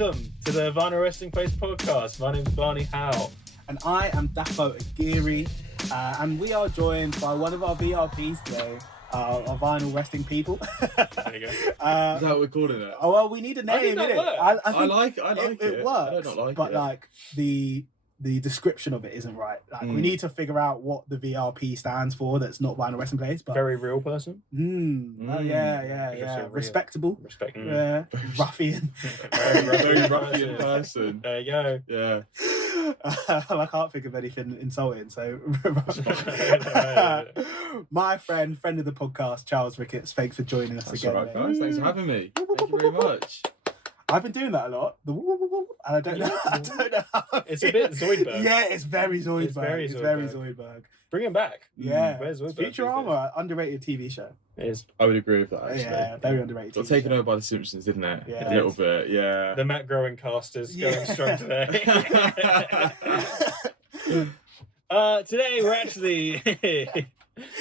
Welcome to the Vinyl Resting Place podcast. My name's Barney Howe. And I am Dapo Agiri. And we are joined by one of our VRPs today, our vinyl resting people. There you go. Is that what we're calling it? Oh, well, we need a name, I think innit? that I think I like it. It works, I don't like but it. like the description of it isn't right. Like we need to figure out what the VRP stands for. That's not Vinyl Resting Place, but Very real person. Oh yeah. Interesting, Respectable. Respect. Yeah. Ruffian. Very ruffian person. There you go. Yeah. I can't think of anything insulting. So, my friend of the podcast, Charles Ricketts, thanks for joining us That's again. all right, mate. guys. Thanks for having me. Thank you very much. I've been doing that a lot. The and I don't know. I don't know. How It's a bit Zoidberg. Yeah, it's very Zoidberg. It's very Zoidberg. Bring him back. Yeah. Where's Zoidberg? Futurama, underrated TV show. It is. I would agree with that, actually. Yeah, very underrated. Got TV taken show. over by The Simpsons, didn't it? Yeah. A little bit, yeah. The Matt Growing cast is going strong today.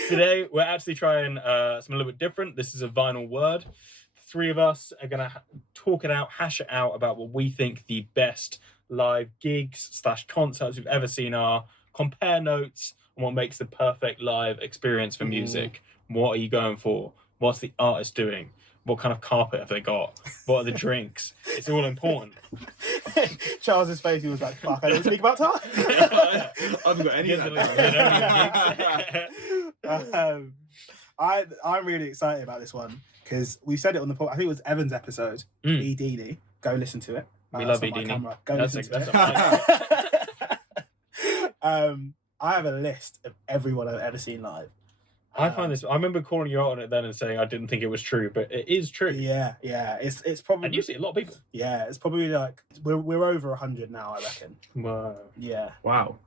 Today we're actually trying something a little bit different. This is a vinyl word. Three of us are gonna talk it out, hash it out about what we think the best live gigs / concerts we've ever seen are. Compare notes on what makes the perfect live experience for music. What are you going for? What's the artist doing? What kind of carpet have they got? What are the drinks? It's all important. Charles's face, he was like, "Fuck, I didn't speak about time." I haven't got any of that. I'm really excited about this one because we said it on the podcast. I think it was Evan's episode. E. Dini. Go listen to it. We love that's E. not my Dini. camera. Go That's listen to it. I have a list of everyone I've ever seen live. I find this. I remember calling you out on it then and saying I didn't think it was true, but it is true. Yeah. It's probably. And you see a lot of people. Yeah, it's probably like we're over 100 now, I reckon. Wow. Yeah. Wow.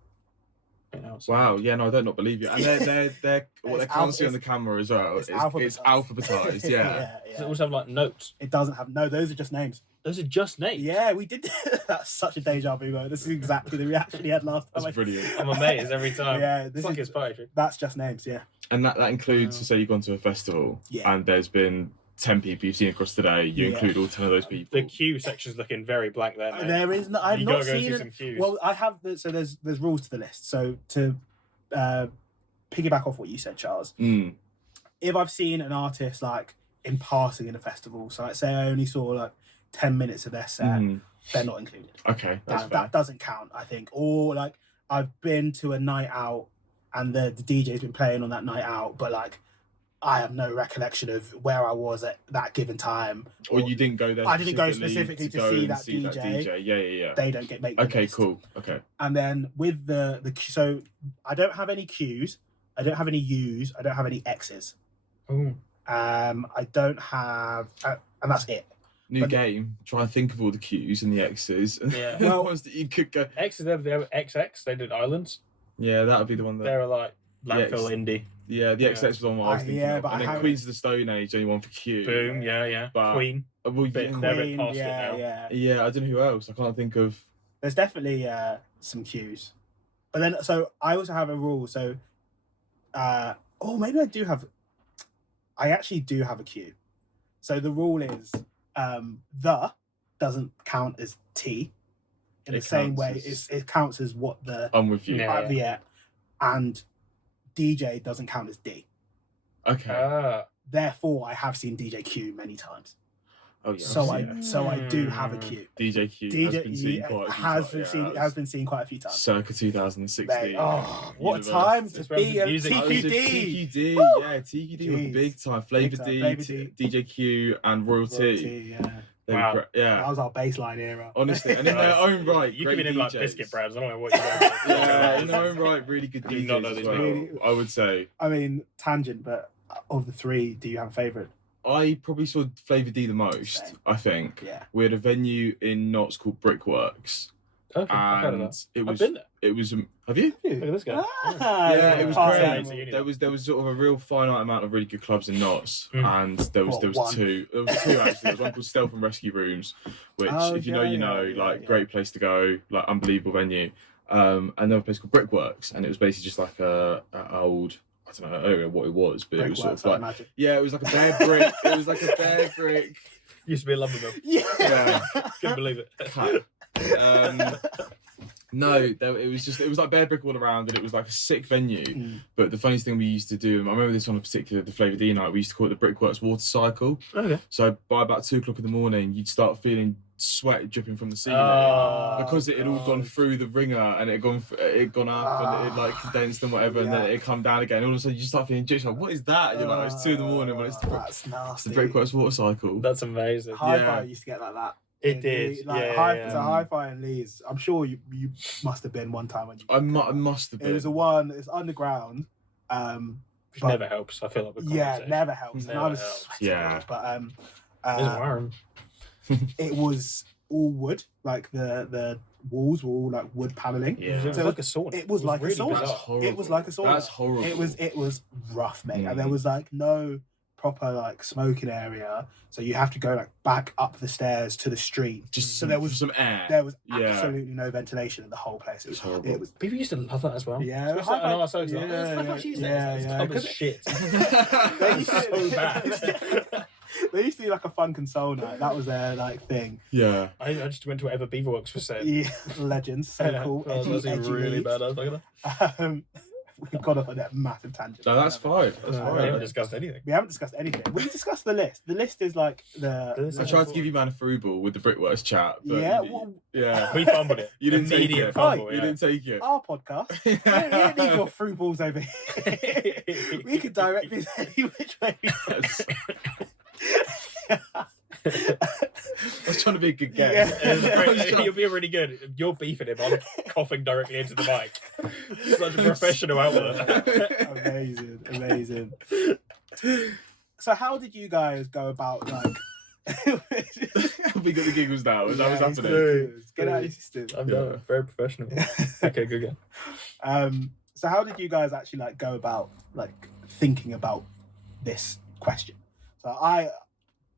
You know, it's- Wow, yeah, no, I don't not believe you. And they're what they can't see on the camera as well. It's It's alphabetized, yeah. Does it also have like notes? It doesn't have those are just names. Those are just names. Yeah, we did. That's such a deja vu moment. This is exactly the reaction he had last time. That's brilliant. I'm amazed every time. Yeah, It's like his poetry. That's just names. Yeah. And that includes, so say you've gone to a festival and there's been 10 people you've seen across the day, you include all 10 of those people. The queue section's looking very blank there, mate. There is no. I've You not gotta go seen see it. some cues. Well, I have. So there's rules to the list. So to piggyback off what you said, Charles. If I've seen an artist like in passing in a festival, so like say I only saw like 10 minutes of their set, they're not included. Okay, that's fair. That doesn't count, I think. Or like I've been to a night out and the DJ's been playing on that night out, but like I have no recollection of where I was at that given time. Or you didn't go there. I didn't go specifically to go see and that DJ. Yeah. They don't make the Okay, list. cool. Okay. And then with the so I don't have any Qs, I don't have any Us, I don't have any X's. Ooh. I don't have, and that's it. New game. Try and think of all the Qs and the X's. Yeah. The ones that you could go. X is there. They have XX. They did Islands. Yeah, that would be the one that. They were like landfill X. indie. Yeah, the XX was the one I was thinking of. but And then Queens of the Stone Age, only one for Q. Boom. Yeah. But- Queen. Well, Bit yeah, they're a bit past it now. Yeah. I don't know who else. I can't think of. There's definitely some Qs, but then so I also have a rule. So, maybe I do have. I actually do have a Q. So the rule is the doesn't count as T. In It the same counts way, as- it counts as what the I'm with you. Yeah. and DJ doesn't count as D. Okay. Therefore, I have seen DJ Q many times. Oh yeah. So I do have a Q. DJ Q has been seen quite a few times. Has been seen quite a few times. Circa 2016. Mate, oh, what a University. time to It's be a music. TQD. TQD, Woo! yeah, TQD was Jeez. big time. Flavor Big D, time, Flavor D. DJ Q, and Royalty. Yeah. They were Wow. great, yeah. That was our baseline era. Honestly, and in their own right, You great could be in like DJs. biscuit brands. I don't know what you're doing. Yeah, in their own right, really good I did not know DJs as these well. people. I would say. I mean, tangent, but of the three, do you have a favourite? I probably saw Flavor D the most. Same. I think. Yeah. We had a venue in Notts called Brickworks, Okay, I've heard of and that. it I've was. been there. It was. Have you? Look at this guy. Yeah, it was Awesome. great. There was sort of a real finite amount of really good clubs in Notts, Mm. and there was One. two. There was two actually. There was one called Stealth and Rescue Rooms, which Oh, if you know, you yeah, know, yeah, like yeah. great place to go, like unbelievable venue. And then a place called Brickworks, and it was basically just like a old. I don't know what it was, but it was sort of like Magic. yeah, it was like a bare brick. It was like a bare brick Used to be a lumber mill. Yeah. Couldn't believe it. Cat. No, it was like bare brick all around, and it was like a sick venue. But the funniest thing we used to do, I remember this on a particular, the Flavour D night, we used to call it the Brickworks water cycle. Okay. So by about 2 o'clock in the morning, you'd start feeling sweat dripping from the ceiling because it had all gone through the ringer and it had gone up and it like condensed and whatever, and then it come down again. All of a sudden, you start feeling jitters. Like, what is that? And you're like, it's 2 in the morning, but it's the Brickworks water cycle. That's amazing. Hi-Fi used to get like that. It did. Like Hi-Fi and Leeds. I'm sure you must have been one time when you. I must have been. It was it's underground. Which never helps. I feel like. It never helps. Never and I was helps. sweating, but it's warm. it was all wood. Like the walls were all like wood paneling. Yeah. So it was like a sauna. It was like really a sauna. That's horrible. It was like a sauna. That's horrible. It was rough, mate. And there was like no proper like smoking area, so you have to go like back up the stairs to the street. Just so there was some air. There was absolutely no ventilation in the whole place. It was horrible. It was. People used to love that as well. Yeah, Shit. They used to, so bad. They used to do like a fun console night. That was their like thing. Yeah. I just went to whatever Beaverworks was saying. Yeah, legends. So cool. That was really bad. I was like, we've gone off on that massive tangent. No, that's fine. That's fine. We haven't discussed anything. We haven't discussed anything. We discussed the list. The list is like I tried to give you man a frugal with the Brickworks chat. But yeah. We fumbled it. You didn't take it. Fumble, You didn't take it. Our podcast. We don't need your fruit balls over here. We can direct this any which way we want. I was trying to be a good guest. Yeah. You'll be really good. You're beefing him. I'm coughing directly into the mic. Such a professional outlet. Amazing. So how did you guys go about like we got the giggles now. That was happening. Get out of your system. I'm done. Very professional. Okay, good again. So how did you guys actually like go about like thinking about this question? So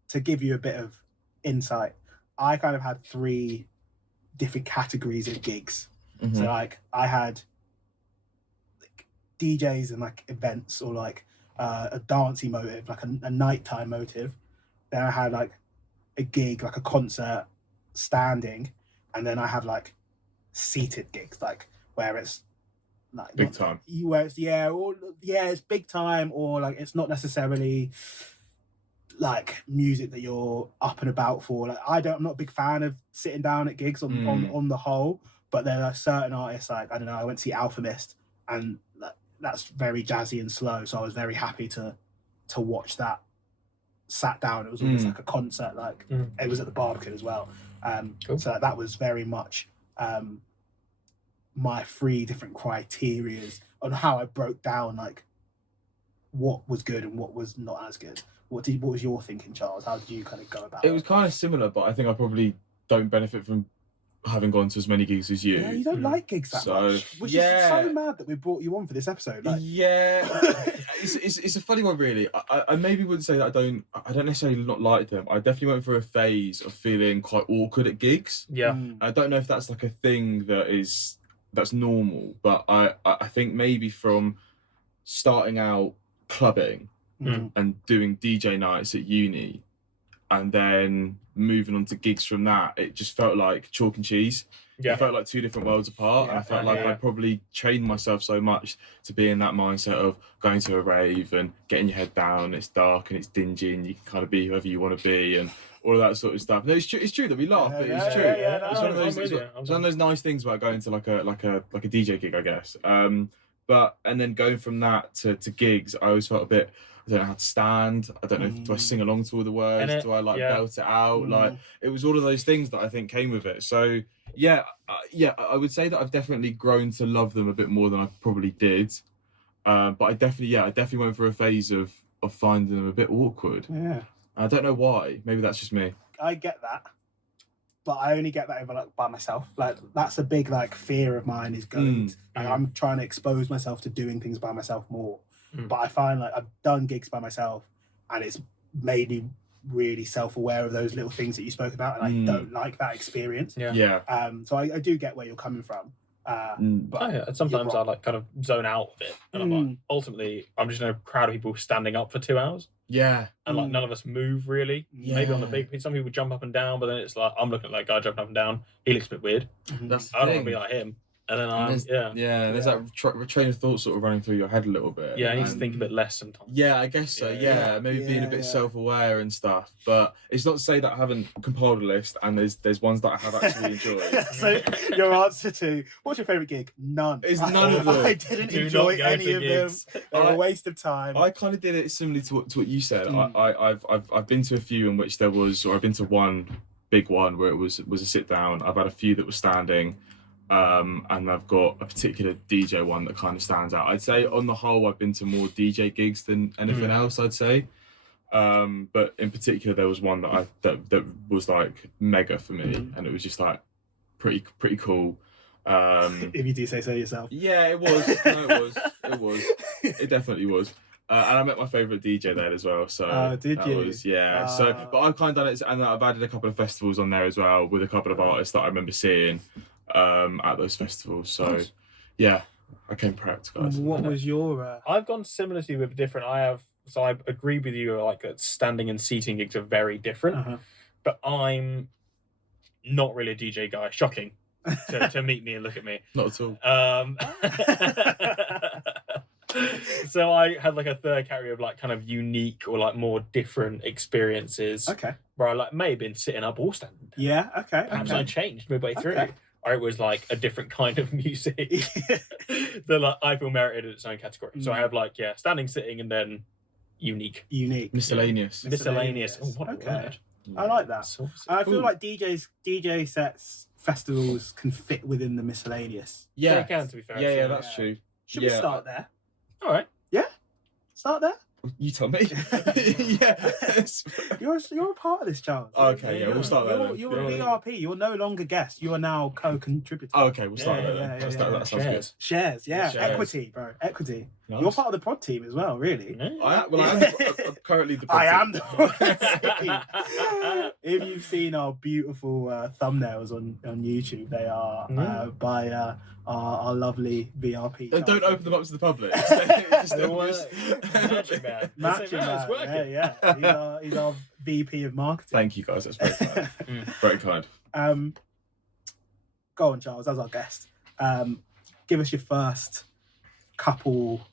to give you a bit of insight, I kind of had 3 different categories of gigs. Mm-hmm. So like I had like DJs and like events, or like a dancey motive, like a nighttime motive. Then I had like a gig, like a concert, standing, and then I have like seated gigs, like where it's like big time. Where it's it's big time, or like it's not necessarily like music that you're up and about for. Like I'm not a big fan of sitting down at gigs on the whole, but there are certain artists, like I don't know, I went to see Alchemist, and that's very jazzy and slow, so I was very happy to watch that. Sat down, it was almost like a concert, like it was at the Barbican as well. Cool. So that was very much my 3 different criterias on how I broke down like what was good and what was not as good. What was your thinking, Charles? How did you kind of go about it? It was kind of similar, but I think I probably don't benefit from having gone to as many gigs as you. Yeah, you don't like gigs that much, which is so mad that we brought you on for this episode. Like. Yeah, it's a funny one, really. I maybe wouldn't say that I don't necessarily not like them. I definitely went through a phase of feeling quite awkward at gigs. Yeah, I don't know if that's like a thing that's normal, but I think maybe from starting out clubbing and doing DJ nights at uni, and then moving on to gigs from that, it just felt like chalk and cheese. Yeah. It felt like 2 different worlds apart. And I felt like I probably trained myself so much to be in that mindset of going to a rave and getting your head down, it's dark and it's dingy and you can kind of be whoever you want to be and all of that sort of stuff. No, it's true that we laugh, but it's true. It's one of those nice things about going to like a DJ gig, I guess. But and then going from that to gigs, I always felt a bit, I don't know how to stand. I don't know do I sing along to all the words? Do I belt it out? Like it was all of those things that I think came with it. So I would say that I've definitely grown to love them a bit more than I probably did. But I definitely went through a phase of finding them a bit awkward. Yeah. I don't know why. Maybe that's just me. I get that. But I only get that over like by myself. Like that's a big like fear of mine is going. I'm trying to expose myself to doing things by myself more. But I find like I've done gigs by myself, and it's made me really self-aware of those little things that you spoke about, and I don't like that experience. Yeah. So I do get where you're coming from. But sometimes I like kind of zone out of it, and I'm like, ultimately, I'm just in a crowd of people standing up for 2 hours. Yeah. and like none of us move really. Maybe on the Yeah. big, some people jump up and down, but then it's like I'm looking at that guy jumping up and down. He looks a bit weird. That's the I don't want thing. to be like him. And then there's that train of thought sort of running through your head a little bit. I need to think a bit less sometimes. Yeah, I guess so. Yeah, maybe being a bit self-aware and stuff. But it's not to say that I haven't compiled a list, and there's ones that I have actually enjoyed. So your answer to what's your favourite gig? None. It's none of them. I didn't Do enjoy not go any to of gigs. them. They were a waste of time. I kind of did it similarly to what you said. I've been to a few in which there was, or I've been to one big one where it was a sit down. I've had a few that were standing. And I've got a particular DJ one that kind of stands out. I'd say on the whole, I've been to more DJ gigs than anything else, I'd say. But in particular, there was one that was like mega for me, and it was just like pretty cool. If you do say so yourself. Yeah, it was. No, it was. It definitely was. And I met my favourite DJ there as well. So did you? So, but I've kind of done it, and I've added a couple of festivals on there as well with a couple of artists that I remember seeing at those festivals. So, yeah, I came prepped, guys. What was your? I've gone similar to you with different. I agree with you. Like that, standing and seating gigs are very different. But I'm not really a DJ guy. Shocking to meet me and look at me. Not at all. So I had like a third category of like kind of unique or like more different experiences. Okay. Where I like may have been sitting up or standing down. Yeah. Okay. Perhaps I changed midway through. Okay. Or it was like a different kind of music that like I feel merited in its own category. So I have like standing, sitting, and then unique. Miscellaneous. Miscellaneous. Oh, what a word. I like that. So, I feel like DJ sets, festivals can fit within the miscellaneous. Yeah, they can, to be fair. Yeah, that's true. Should we start there? All right. Yeah? Start there? You tell me. Yes. You're a part of this, Charles. Okay, yeah, we'll start there. You're a VRP. You're no longer guest. You are now co-contributor. Okay, we'll start there. That sounds good. Shares, yeah. Shares. Equity, bro. Equity. Nice. You're part of the pod team as well, really. I am currently the pod I team. am the pod team. If you've seen our beautiful thumbnails on YouTube, they are by our lovely VRP. Don't open them up to the public. Matching man. Yeah. He's our VP of marketing. Thank you, guys. That's very kind. Very kind. Go on, Charles, as our guest. Give us your first couple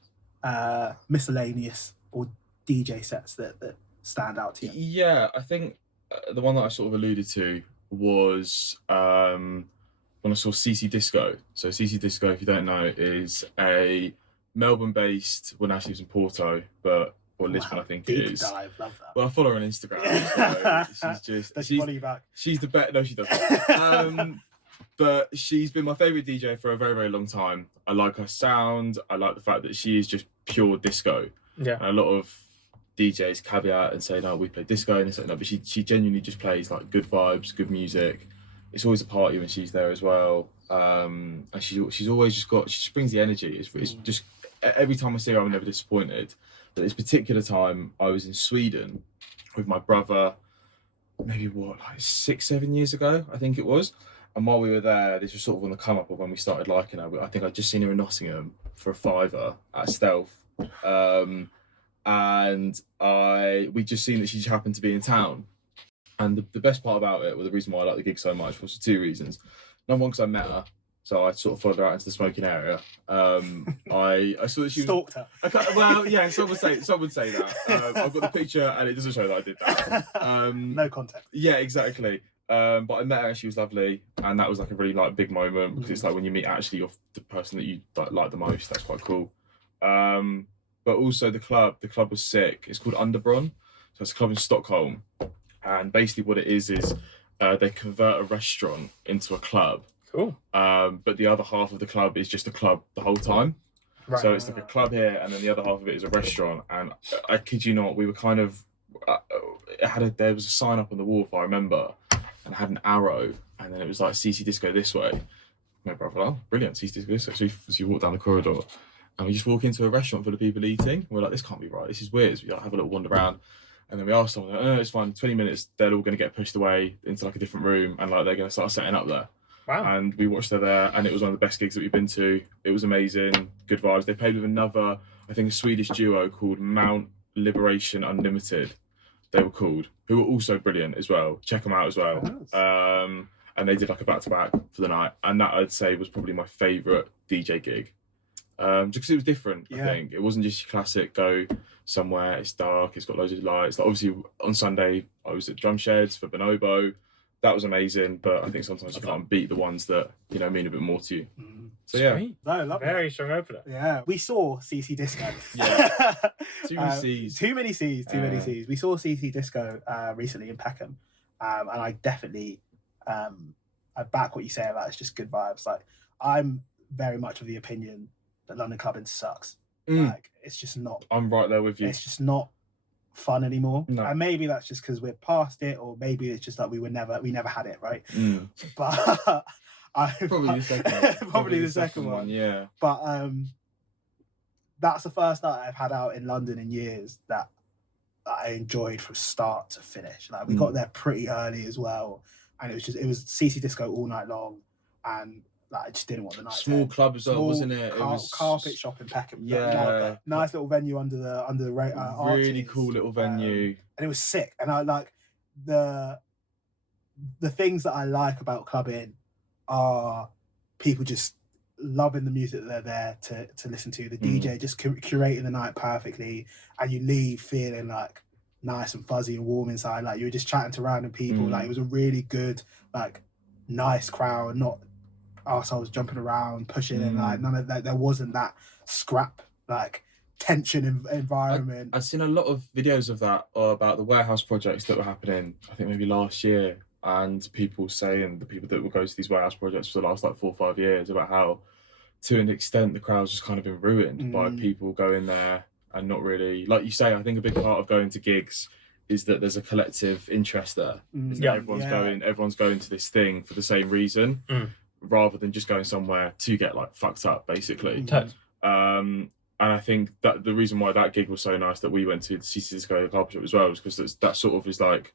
miscellaneous or DJ sets that stand out to you. Yeah, I think the one that I sort of alluded to was when I saw CC Disco. So CC Disco, if you don't know, is a Melbourne-based, well, now she lives in Porto, or Lisbon, I think it is. Dive, love that. Well, I follow her on Instagram. So she's just... Does she follow you back? She's the best. No, she doesn't. But she's been my favourite DJ for a very, very long time. I like her sound. I like the fact that she is just pure disco. Yeah. And a lot of DJs caveat and say, no, we play disco and this and that. But she genuinely just plays like good vibes, good music. It's always a party when she's there as well. And she's always she just brings the energy. It's just, every time I see her, I'm never disappointed. But this particular time, I was in Sweden with my brother, maybe like 6-7 years ago, I think it was. And while we were there, this was sort of on the come up of when we started liking her. I think I'd just seen her in Nottingham for a £5 at Stealth. And we just seen that she just happened to be in town. And the best part about it, well, the reason why I like the gig so much was for two reasons. Number one, because I met her. So I sort of followed her out into the smoking area. I saw that she stalked her. Well, yeah, some would say that. I've got the picture, and it doesn't show that I did that. No context. Yeah, exactly. But I met her, and she was lovely, and that was like a really like big moment because it's like when you meet actually the person that you like the most. That's quite cool. But also the club was sick. It's called Underbron. So it's a club in Stockholm, and basically what it is they convert a restaurant into a club. Cool. But the other half of the club is just a club the whole time. Right. So it's like a club here, and then the other half of it is a restaurant. And I kid you not, we were kind of there was a sign up on the wall, if I remember, and it had an arrow, and then it was like CC Disco this way. My brother, oh, brilliant, CC Disco this way. So you walk down the corridor, and we just walk into a restaurant full of people eating. We're like, this can't be right. This is weird. So we like, have a little wander around. And then we asked someone, oh, it's fine, 20 minutes, they're all going to get pushed away into like a different room, and like they're going to start setting up there. Wow. And we watched her there, and it was one of the best gigs that we've been to. It was amazing, good vibes. They played with another, I think, a Swedish duo called Mount Liberation Unlimited, they were called, who were also brilliant as well. Check them out as well. And they did like a back-to-back for the night, and that I'd say was probably my favourite DJ gig. Just because it was different. I think it wasn't just your classic go somewhere, it's dark, it's got loads of lights. Like obviously on Sunday I was at Drum Sheds for Bonobo. That was amazing, but I think sometimes you can't beat the ones that, you know, mean a bit more to you. So yeah. Sweet. No, love Very strong opener. Yeah, we saw CC Disco. Yeah. Too many C's. Too many C's. We saw CC Disco recently in Peckham, and I definitely I back what you say about it's just good vibes. Like I'm very much of the opinion that London clubbing sucks. Like it's just not. I'm right there with you. It's just not fun anymore. No. And maybe that's just because we're past it, or maybe it's just like we never had it, right? But Probably the second one. Probably the second one. Yeah. But that's the first night I've had out in London in years that I enjoyed from start to finish. Like we got there pretty early as well, and it was CC Disco all night long, and like, I just didn't want the night. Small club as well, wasn't it? It was carpet shop in Peckham. Yeah. Nice little venue under the really arches. cool little venue, and it was sick. And I like the things that I like about clubbing are people just loving the music that they're there to listen to. The DJ just curating the night perfectly, and you leave feeling like nice and fuzzy and warm inside. Like you were just chatting to random people. Like it was a really good, like nice crowd, not arseholes jumping around, pushing, and like none of that. There wasn't that scrap, like tension environment. I've seen a lot of videos of that about the warehouse projects that were happening, I think maybe last year, and people saying, the people that will go to these warehouse projects for the last like 4 or 5 years, about how to an extent the crowd's just kind of been ruined by people going there and not really, like you say. I think a big part of going to gigs is that there's a collective interest there. Everyone's going to this thing for the same reason, rather than just going somewhere to get like fucked up, basically. And I think that the reason why that gig was so nice that we went to the CC Disco Carpet Shop as well was because that sort of is like,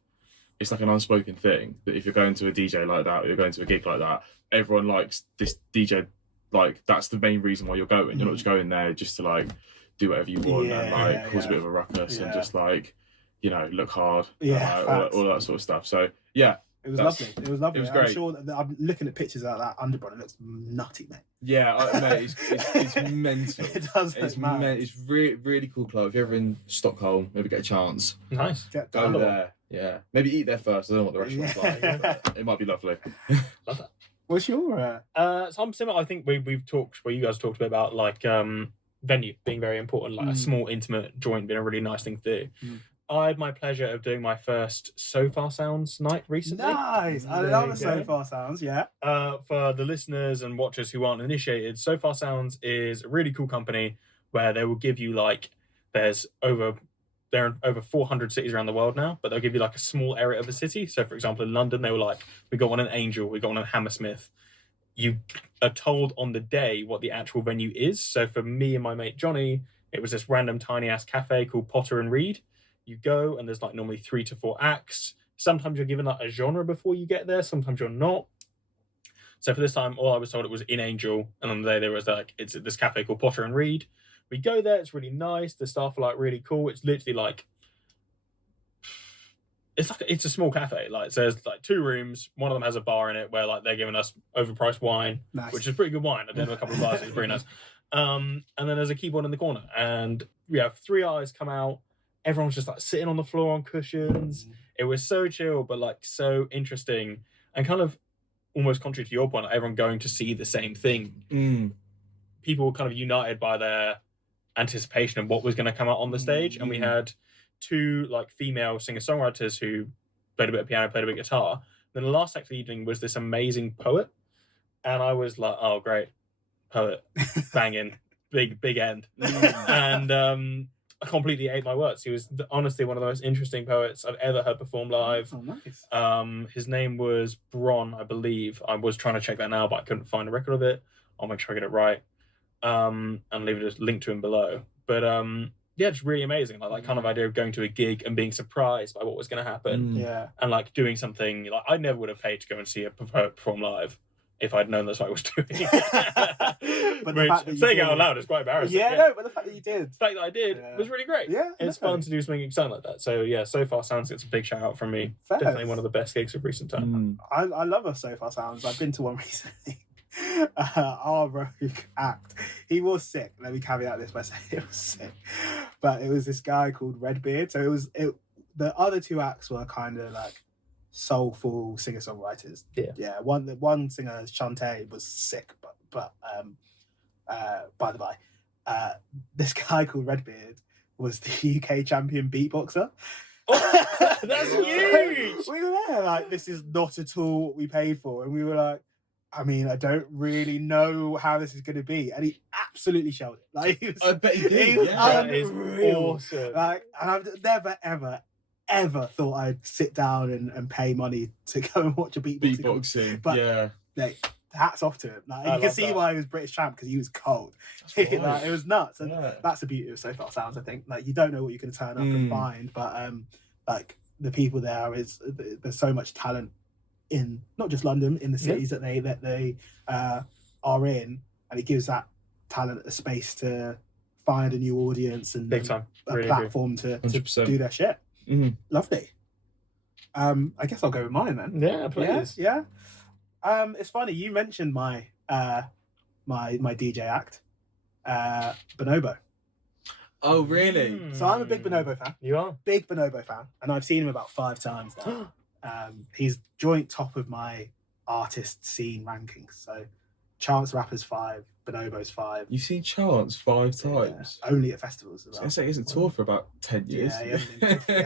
it's like an unspoken thing that if you're going to a DJ like that, or you're going to a gig like that, everyone likes this DJ. Like that's the main reason why you're going. You're not just going there just to like do whatever you want and like cause a bit of a ruckus and just like, you know, look hard, all that sort of stuff. So yeah. It was lovely. It was lovely. It was great. I'm sure that I'm looking at pictures of that underbroad. It looks nutty, mate. Yeah, mate, it's mental. It does. It's really cool club. If you're ever in Stockholm, maybe get a chance. Nice. Go there. Yeah, maybe eat there first. I don't know what the restaurant's like, but it might be lovely. Love that. What's your? So I'm similar. I think we've talked where you guys talked a bit about like venue being very important, like a small intimate joint being a really nice thing to do. I had my pleasure of doing my first So Far Sounds night recently. Nice. I love the So Far Sounds. Yeah. For the listeners and watchers who aren't initiated, So Far Sounds is a really cool company where they will give you like, they're in over 400 cities around the world now, but they'll give you like a small area of a city. So for example, in London, they were like, we got one in Angel, we got one in Hammersmith. You are told on the day what the actual venue is. So for me and my mate Johnny, it was this random tiny ass cafe called Potter and Reed. You go and there's like normally 3 to 4 acts. Sometimes you're given like a genre before you get there. Sometimes you're not. So for this time, all I was told it was in Angel. And on the day there was like, it's at this cafe called Potter and Reed. We go there. It's really nice. The staff are like really cool. It's literally like, it's a small cafe. Like so there's like 2 rooms. One of them has a bar in it where like they're giving us overpriced wine, which is pretty good wine. I've been to a couple of bars. It's very nice. And then there's a keyboard in the corner, and we have 3 eyes come out. Everyone's just like sitting on the floor on cushions. It was so chill, but like so interesting and kind of almost contrary to your point, like everyone going to see the same thing. People were kind of united by their anticipation of what was going to come out on the stage. And we had 2 like female singer-songwriters who played a bit of piano, played a bit of guitar. Then the last act of the evening was this amazing poet. And I was like, oh, great. Poet. Banging. Big end. And I completely ate my words. He was honestly one of the most interesting poets I've ever heard perform live. Oh, nice. His name was Bron, I believe. I was trying to check that now, but I couldn't find a record of it. I'll make sure I get it right. And leave it a link to him below. But yeah, it's really amazing. Like that kind of idea of going to a gig and being surprised by what was going to happen. Yeah. And like doing something like I never would have paid to go and see a poet perform live. if I'd known that's what I was doing. But the fact that you saying it did- out loud is quite embarrassing. Yeah, no, but the fact that you did. The fact that I did Yeah. was really great. Yeah, It's no. fun to do something exciting like that. So yeah, So Far Sounds gets a big shout out from me. Fair. Definitely one of the best gigs of recent time. I love us So Far Sounds. I've been to one recently. Our rogue act. He was sick. Let me caveat this by saying it was sick. But it was this guy called Redbeard. So the other two acts were kind of like soulful singer-songwriters. Yeah. One singer, Shantae, was sick, but by the by, this guy called Redbeard was the UK champion beatboxer. Oh, that's huge! We were there like, this is not at all what we paid for, and we were like, I mean, I don't really know how this is going to be, and he absolutely shelled it. Like, I bet he did. he was Yeah. That is unreal. awesome. Like, and I've never ever thought I'd sit down and pay money to go and watch a beatboxing. Beatboxing. But- yeah. Like, hats off to him. Like, I you can love see that. why he was British champ, because he was cold. That's Like, right. it was nuts, and Yeah. that's the beauty of So Far Sounds. I think like you don't know what you're going to turn up and find, but like the people there there's so much talent in not just London, in the cities that they are in, and it gives that talent a space to find a new audience and Big time. a Really agree. platform to 100%. do their shit. Mhm. Lovely. I guess I'll go with mine then. Yeah, please. Yeah. It's funny you mentioned my my DJ act, Bonobo. Oh, really? Mm. So I'm a big Bonobo fan. You are? Big Bonobo fan, and I've seen him about 5 times now. He's joint top of my artist scene rankings. So Chance Rapper's 5, Bonobo's 5. You've seen Chance 5 times? Yeah, only at festivals as I was well. going to say he hasn't toured for about 10 years. Yeah,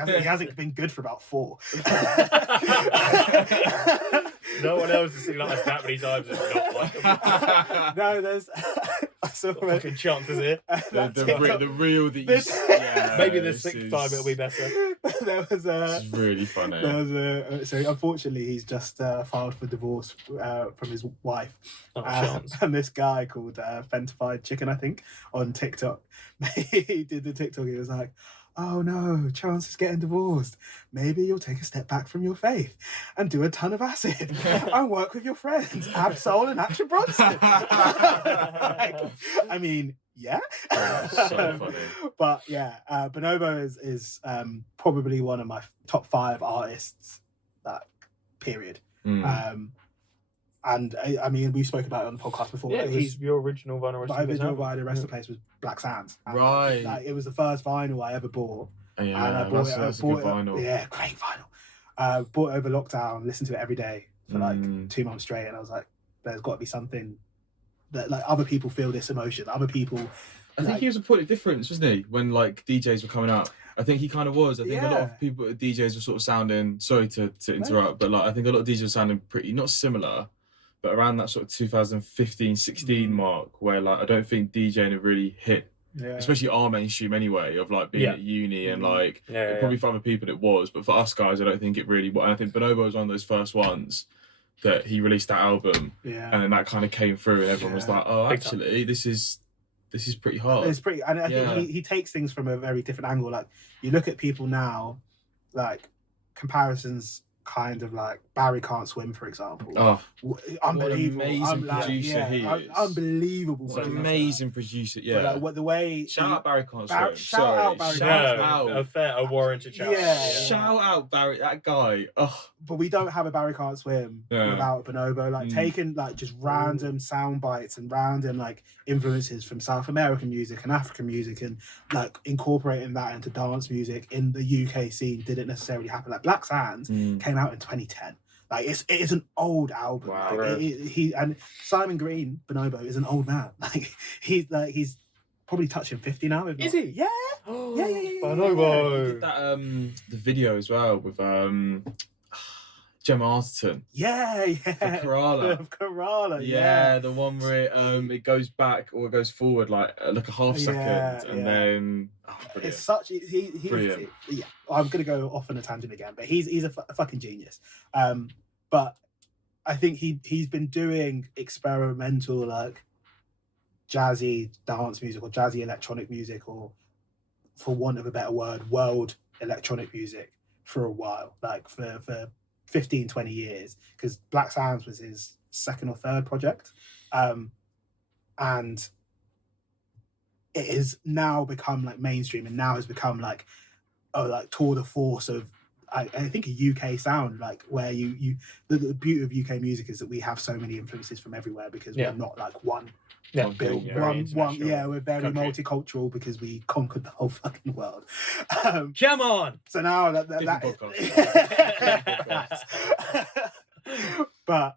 he hasn't been good for about 4. No one else has seen us that many times and not like them. No, there's. I saw him Fucking chances here. the real that you This- yeah, Maybe the this 6th is- time it'll be better. There was This is really funny. There was so unfortunately he's just filed for divorce from his wife. Oh, chance. And this guy called Fentified Chicken, I think, on TikTok. He did the TikTok. He was like, "Oh no, Chance is getting divorced. Maybe you'll take a step back from your faith and do a ton of acid and work with your friends, Absol and Action Bronson." Like, I mean, yeah. So funny. But yeah, Bonobo is probably one of my top 5 artists. That period. And I mean, we spoke about it on the podcast before. Yeah, but it was your original vinyl. my original vinyl, the rest of the place was Black Sands. And, Right. like, it was the first vinyl I ever bought. Yeah, And I bought that's it. a good vinyl. Yeah, great vinyl. Bought it over lockdown, listened to it every day for like Mm. 2 months straight, and I was like, "There's got to be something that like other people feel this emotion. Other people." I think he was a point of difference, wasn't he? When like DJs were coming up, I think he kind of was. I think a lot Yeah. of people, DJs, were sort of sounding. Sorry to interrupt, but like I think a lot of DJs were sounding pretty not similar, but around that sort of 2015, 16 mark, where like I don't think DJing had really hit, Yeah. especially our mainstream anyway, of like being Yeah. at uni and like Yeah, probably for other people it was, but for us guys, I don't think it really was. And I think Bonobo was one of those first ones that he released that album, Yeah. and then that kind of came through, and everyone was Yeah. like, "Oh, Big time. actually, this is pretty hard." It's pretty, and I Yeah. think he takes things from a very different angle. Like you look at people now, like comparisons, kind of like Barry Can't Swim, for example. Oh, Unbelievable! amazing producer he is. Unbelievable! what an producer. amazing producer! Yeah. But, like, what the way Shout out Barry Can't Shout Swim. out Barry Shout Can't out. A warranted shout. Yeah. Shout out Barry, that guy. Oh, but we don't have a Barry Can't Swim Yeah. without Bonobo. Like taking like just random sound bites and random like influences from South American music and African music and like incorporating that into dance music in the UK scene didn't necessarily happen. Like Black Sands came out in 2010. Like it is an old album. Wow. Like, he and Simon Green, Bonobo, is an old man. Like he's probably touching 50 now. If Is not. he? Yeah. Yeah. Bonobo. that the video as well with Gemma Arterton Yeah. for Kerala. Of Kerala. Yeah, the one where it goes back or it goes forward like a half second, Yeah, and yeah. then brilliant. It's such he's Brilliant. yeah. I'm gonna go off on a tangent again, but he's a fucking genius. But I think he's been doing experimental like jazzy dance music or jazzy electronic music, or for want of a better word, world electronic music for a while, like for 15, 20 years, because Black Sands was his second or third project, and it has now become like mainstream, and now has become like tour de force of I think a UK sound, like where the beauty of UK music is that we have so many influences from everywhere because we're not like one. Yeah, Built Very one. Yeah, we're very country. multicultural because we conquered the whole fucking world. Come on. So now that but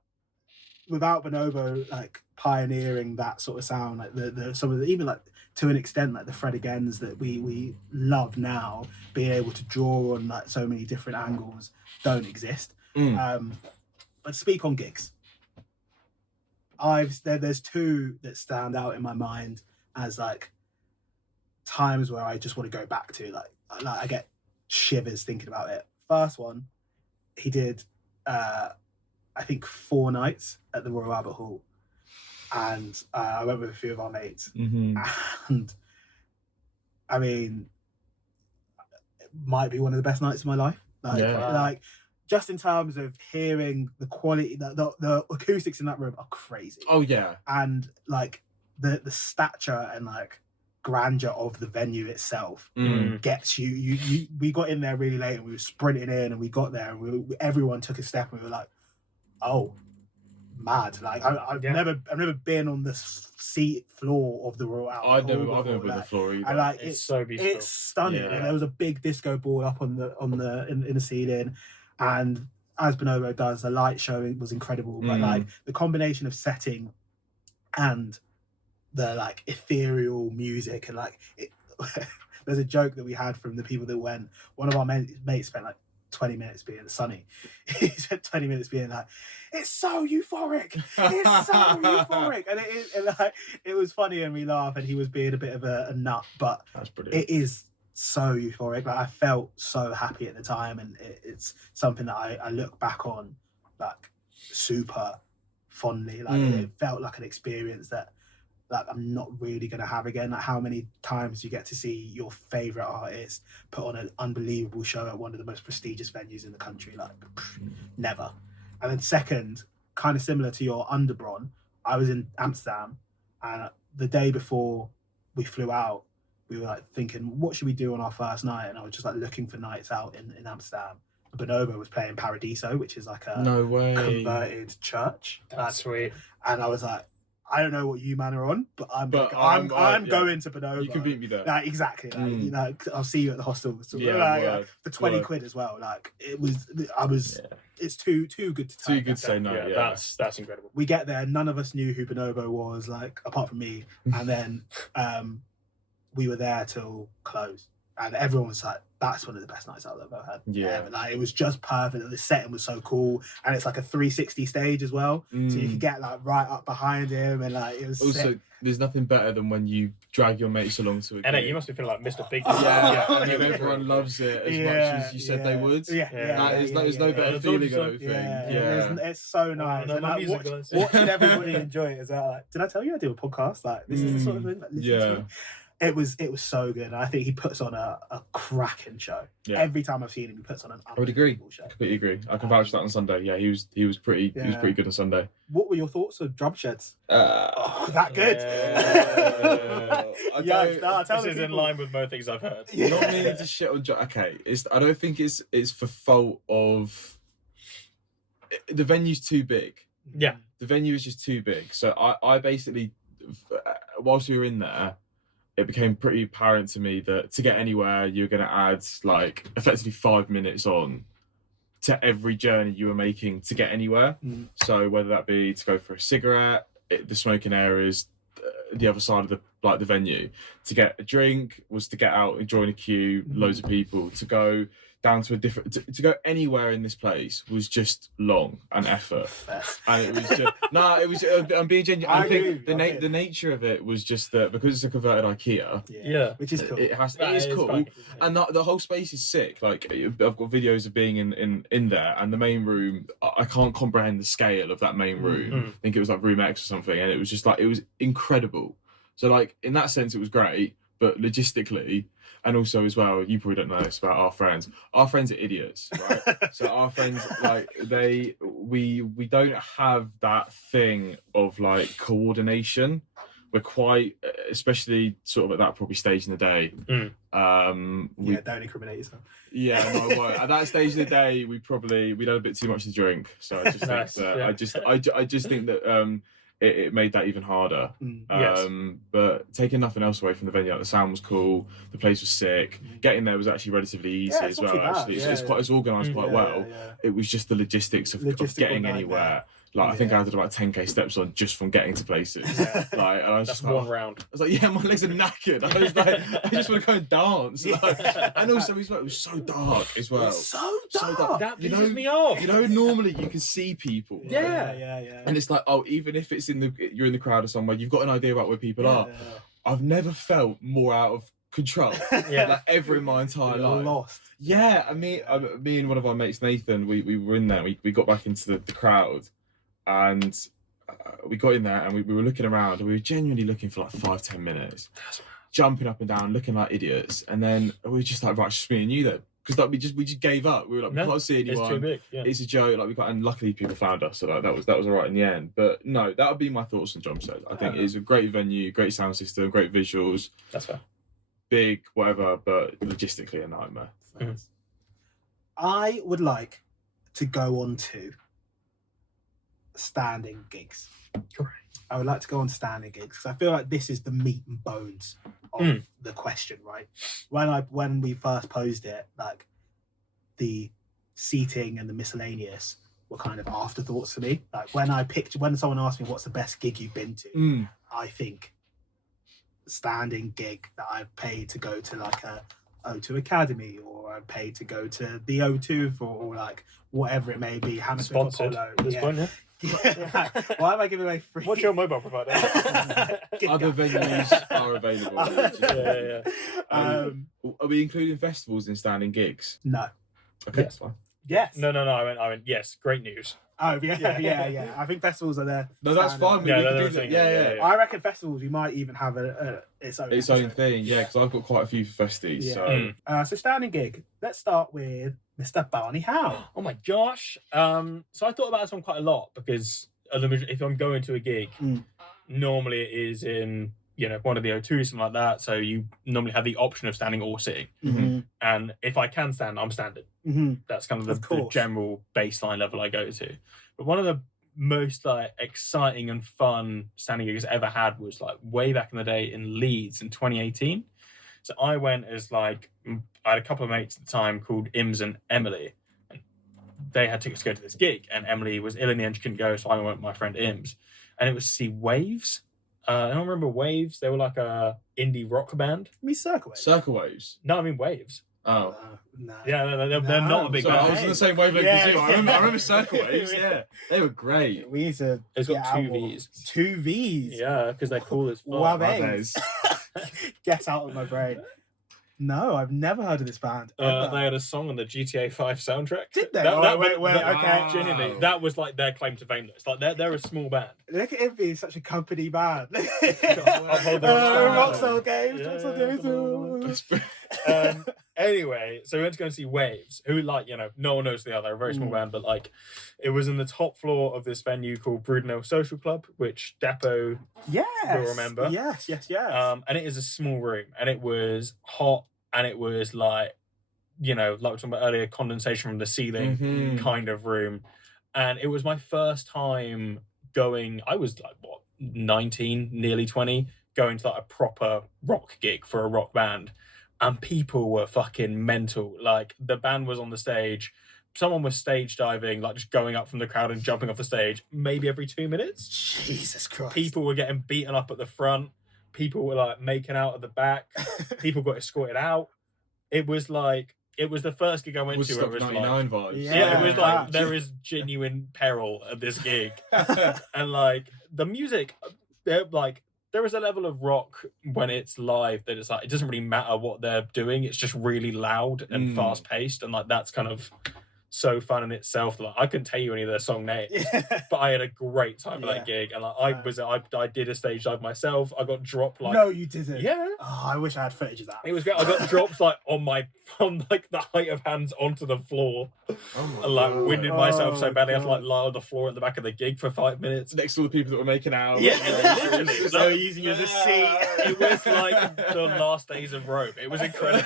without Bonobo like pioneering that sort of sound, like the some of the, even like to an extent like the Fred Agains that we love now, being able to draw on like so many different angles don't exist. But speak on gigs. There's two that stand out in my mind as like times where I just want to go back to, like I get shivers thinking about it. First one, he did I think 4 nights at the Royal Albert Hall, and I went with a few of our mates, and I mean, it might be one of the best nights of my life. Like just in terms of hearing the quality, the acoustics in that room are crazy. Oh yeah, and like the stature and like grandeur of the venue itself gets you. We got in there really late, and we were sprinting in, and we got there, and everyone took a step, and we were like, oh, mad! Like I've never been on the seat floor of the Royal Albert Hall. I've never been on the floor either. And like it's so beautiful. It's stunning. And there was a big disco ball up in the ceiling, and as Bonobo does, the light showing was incredible. But like the combination of setting and the like ethereal music, and like there's a joke that we had from the people that went. One of our mates spent like 20 minutes being sunny. He said 20 minutes being like, it's so euphoric. It's so euphoric. And it was funny, and we laughed, and he was being a bit of a nut, but that's brilliant. It is so euphoric. Like I felt so happy at the time, and it's something that I look back on like super fondly. Like it felt like an experience that like I'm not really gonna have again. Like how many times you get to see your favorite artist put on an unbelievable show at one of the most prestigious venues in the country? Like never. And then second, kind of similar to your Underbron, I was in Amsterdam, and the day before we flew out, we were like thinking, what should we do on our first night? And I was just like looking for nights out in Amsterdam. Bonobo was playing Paradiso, which is like a converted church. That's sweet. And I was like, I don't know what you man are on, but I'm going to Bonobo. You can beat me there. Like exactly. Like I'll see you at the hostel. So, for 20 quid as well. Like it's too good to tell. Too good to say no. Yeah, that's incredible. We get there, none of us knew who Bonobo was, like apart from me. And then we were there till close, and everyone was like, that's one of the best nights I've ever had. Yeah. Like it was just perfect. The setting was so cool, and it's like a 360 stage as well, so you could get like right up behind him, and like it was also sick. There's nothing better than when you drag your mates along to a And gig. you must be feeling like Mr. Big. And everyone loves it as much as you said they would. That is no better feeling, I don't think. It's so nice. And like, watching everybody enjoy it as well. Like, did I tell you I do a podcast? Like this is the sort of thing that listen to me. It was so good, and I think he puts on a cracking show. Yeah. Every time I've seen him, he puts on an unbelievable show. Completely agree. I can vouch for that on Sunday. Yeah, he was pretty good on Sunday. What were your thoughts of Drum Sheds? That good. This is in line with most things I've heard. Not meaning to shit on okay. I don't think it's for fault of the venue's too big. Yeah, the venue is just too big. So I basically, whilst we were in there, it became pretty apparent to me that to get anywhere, you're going to add like effectively 5 minutes on to every journey you were making to get anywhere. So whether that be to go for a cigarette, the smoking areas, the other side of the venue, to get a drink was to get out and join a queue, loads of people, to go down to a different, to go anywhere in this place was just long and effort. And it was just, I'm being genuine. I think the nature of it was just that because it's a converted IKEA, which is cool. It is cool. And the whole space is sick. Like I've got videos of being in there, and the main room, I can't comprehend the scale of that main room. I think it was like room X or something, and it was just like, it was incredible. So like in that sense it was great, but logistically, and also as well, you probably don't know this about our friends. Our friends are idiots, right? So our friends, like we don't have that thing of like coordination. We're quite, especially sort of at that probably stage in the day. Don't incriminate yourself. Yeah, no, I won't. At that stage of the day, we had a bit too much to drink. So I just think that I just think that it made that even harder. Yes. But taking nothing else away from the venue, like the sound was cool, the place was sick. Getting there was actually relatively easy as well. Actually, it's organised quite well. It was just the logistics of getting anywhere. Like I think I did about 10k steps on just from getting to places. Like, and I was That's just like, one round. I was like, yeah, my legs are knackered. I was like, I just want to go and dance. Like, and also as well, it was so dark as well. So dark. That pisses me off. You know, normally you can see people. Yeah. And it's like, oh, even if it's you're in the crowd or somewhere, you've got an idea about where people are. I've never felt more out of control. Like ever in my entire life. Lost. Yeah, me and one of our mates, Nathan, we were in there. We got back into the crowd. And we got in there and we were looking around and we were genuinely looking for like 5-10 minutes, jumping up and down, looking like idiots. And then we were just like, right, it's just me and you then. Because like we just gave up. We were like, we can't see anyone. It's too big. Yeah. It's a joke. Like and luckily people found us, so like, that was all right in the end. But no, that would be my thoughts on Drum Set. I think it's a great venue, great sound system, great visuals. That's fair. Big, whatever, but logistically a nightmare. I would like to go on to standing gigs. I would like to go on standing gigs because I feel like this is the meat and bones of the question, right? When we first posed it, like the seating and the miscellaneous were kind of afterthoughts for me. Like when someone asked me what's the best gig you've been to, I think standing gig that I've paid to go to like a O2 Academy, or I paid to go to the O2 for, or like whatever it may be. Hammersmith Sponsored at this point, Why am I giving away free? What's your mobile provider? Other venues are available. Are we including festivals in standing gigs? No. Okay, that's fine. Yes. No. I went. Yes. Great news. Oh yeah. I think festivals are there. No, that's fine. We can do that. Yeah. I reckon festivals we might even have its own thing. Yeah, because I've got quite a few festies. Yeah. So standing gig. Let's start with Mr. Barney Howe. Oh my gosh. So I thought about this one quite a lot because if I'm going to a gig, normally it is in one of the O2s, something like that. So you normally have the option of standing or sitting. And if I can stand, I'm standing. That's kind of the general baseline level I go to. But one of the most like exciting and fun standing gigs I ever had was like way back in the day in Leeds in 2018. So I went as like, I had a couple of mates at the time called Ims and Emily, and they had tickets to go to this gig, and Emily was ill in the end, she couldn't go, so I went with my friend Ims, and it was to see Waves. I don't remember Waves. They were like a indie rock band. You mean Circle Waves? Circle Waves? No, I mean Waves. Oh. No. Yeah, they're not a big band. I was in the same wavelength as you. I remember Circle Waves, they were great. We need to It's got two Vs. Two Vs? Yeah, because they're cool as fuck. Waves. Get out of my brain. No, I've never heard of this band. They had a song on the GTA 5 soundtrack. Did they? Wait, okay. Genuinely, that was like their claim to fame. It's like they're a small band. Look at it being such a company band. Rockstar Games. Anyway, so we went to go and see Waves, who no one knows the other, a very small band, but like it was in the top floor of this venue called Brudenell Social Club, which Dapo will remember. Yes. And it is a small room, and it was hot, and it was like we were talking about earlier, condensation from the ceiling kind of room. And it was my first time going, I was like, 19, nearly 20, going to like a proper rock gig for a rock band. And people were fucking mental. Like, the band was on the stage. Someone was stage diving, like just going up from the crowd and jumping off the stage maybe every 2 minutes. Jesus Christ. People were getting beaten up at the front. People were like making out at the back. People got escorted out. It was the first gig I went to. It was 99 vibes. Yeah, it was like there is genuine peril at this gig. And like the music, there is a level of rock when it's live that it's like it doesn't really matter what they're doing. It's just really loud and fast paced, and like that's kind of so fun in itself. Like I couldn't tell you any of their song names, but I had a great time at that gig. And like I did a stage dive myself. I got dropped like No, you didn't. yeah. Oh, I wish I had footage of that. It was great. I got dropped like from like the height of hands onto the floor, and like winded myself so badly I had to like lie on the floor at the back of the gig for 5 minutes. Next to all the people that were making out. Yeah, literally. So using you as a seat. It was like the last days of Rome. It was incredible.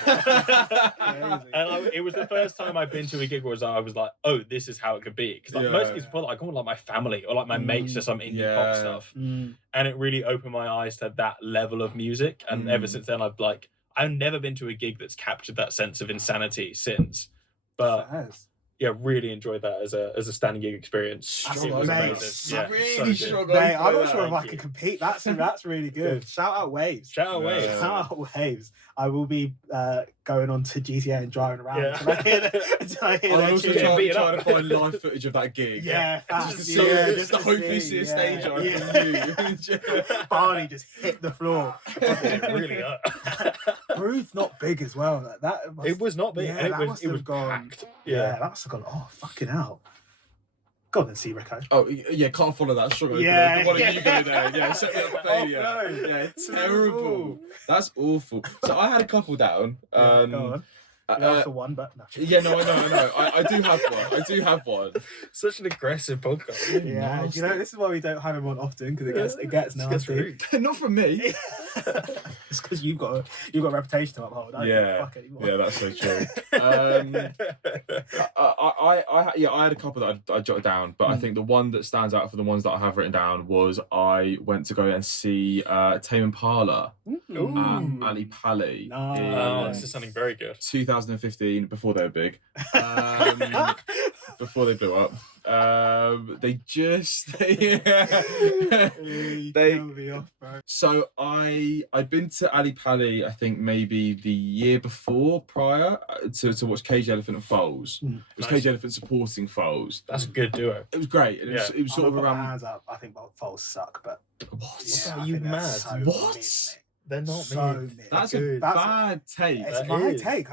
And it was the first time I'd been to a gig where I was like, oh, this is how it could be. Because like most gigs before, like, I go with like my family or like my mates to some indie pop stuff. And it really opened my eyes to that level of music. And ever since then, I've never been to a gig that's captured that sense of insanity since. But yeah, really enjoyed that as a standing gig experience. It was amazing. Yeah, really so strong. Mate, I'm not sure if I can compete. That's really good. Shout out Waves. Shout out Waves. Shout out Waves. I will be going on to GTA and driving around until I hear I'm that also tune. trying to find live footage of that gig. Yeah, just just to to hopefully see a stage on you. Barney just hit the floor. Really Booth's not big as well. Like that. It was not big. Yeah, And that it must was have gone. packed. Yeah, that must have gone. Oh, fucking hell. Go on then, see Rico. Oh yeah, can't follow that. Struggle. Yeah, Why don't you go there? Yeah, set me up for failure. Oh, no. Yeah, terrible. That's awful. So I had a couple down. Go on. For one, but no. Yeah, no, I know. I do have one. Such an aggressive podcast. Yeah, you know, this is why we don't have him on often because it gets nasty. Not from me. It's because you've got a reputation to uphold. I don't give a fuck anymore. Yeah, that's so true. I had a couple that I jotted down, but I think the one that stands out for the ones that I have written down was I went to go and see Tame Impala at Ali Pali. Oh, this is something very good. 2015, before they were big, before they blew up. They threw me off, bro. So I'd been to Ali Pali, I think maybe the year before prior to watch Cage Elephant and Foals. It was Cage Elephant supporting Foals. That's a good duo. It was great. It was sort of around. Hands up. I think Foals suck, but What? Are you mad? So What? They're not so mid. That's a bad take. It's my take.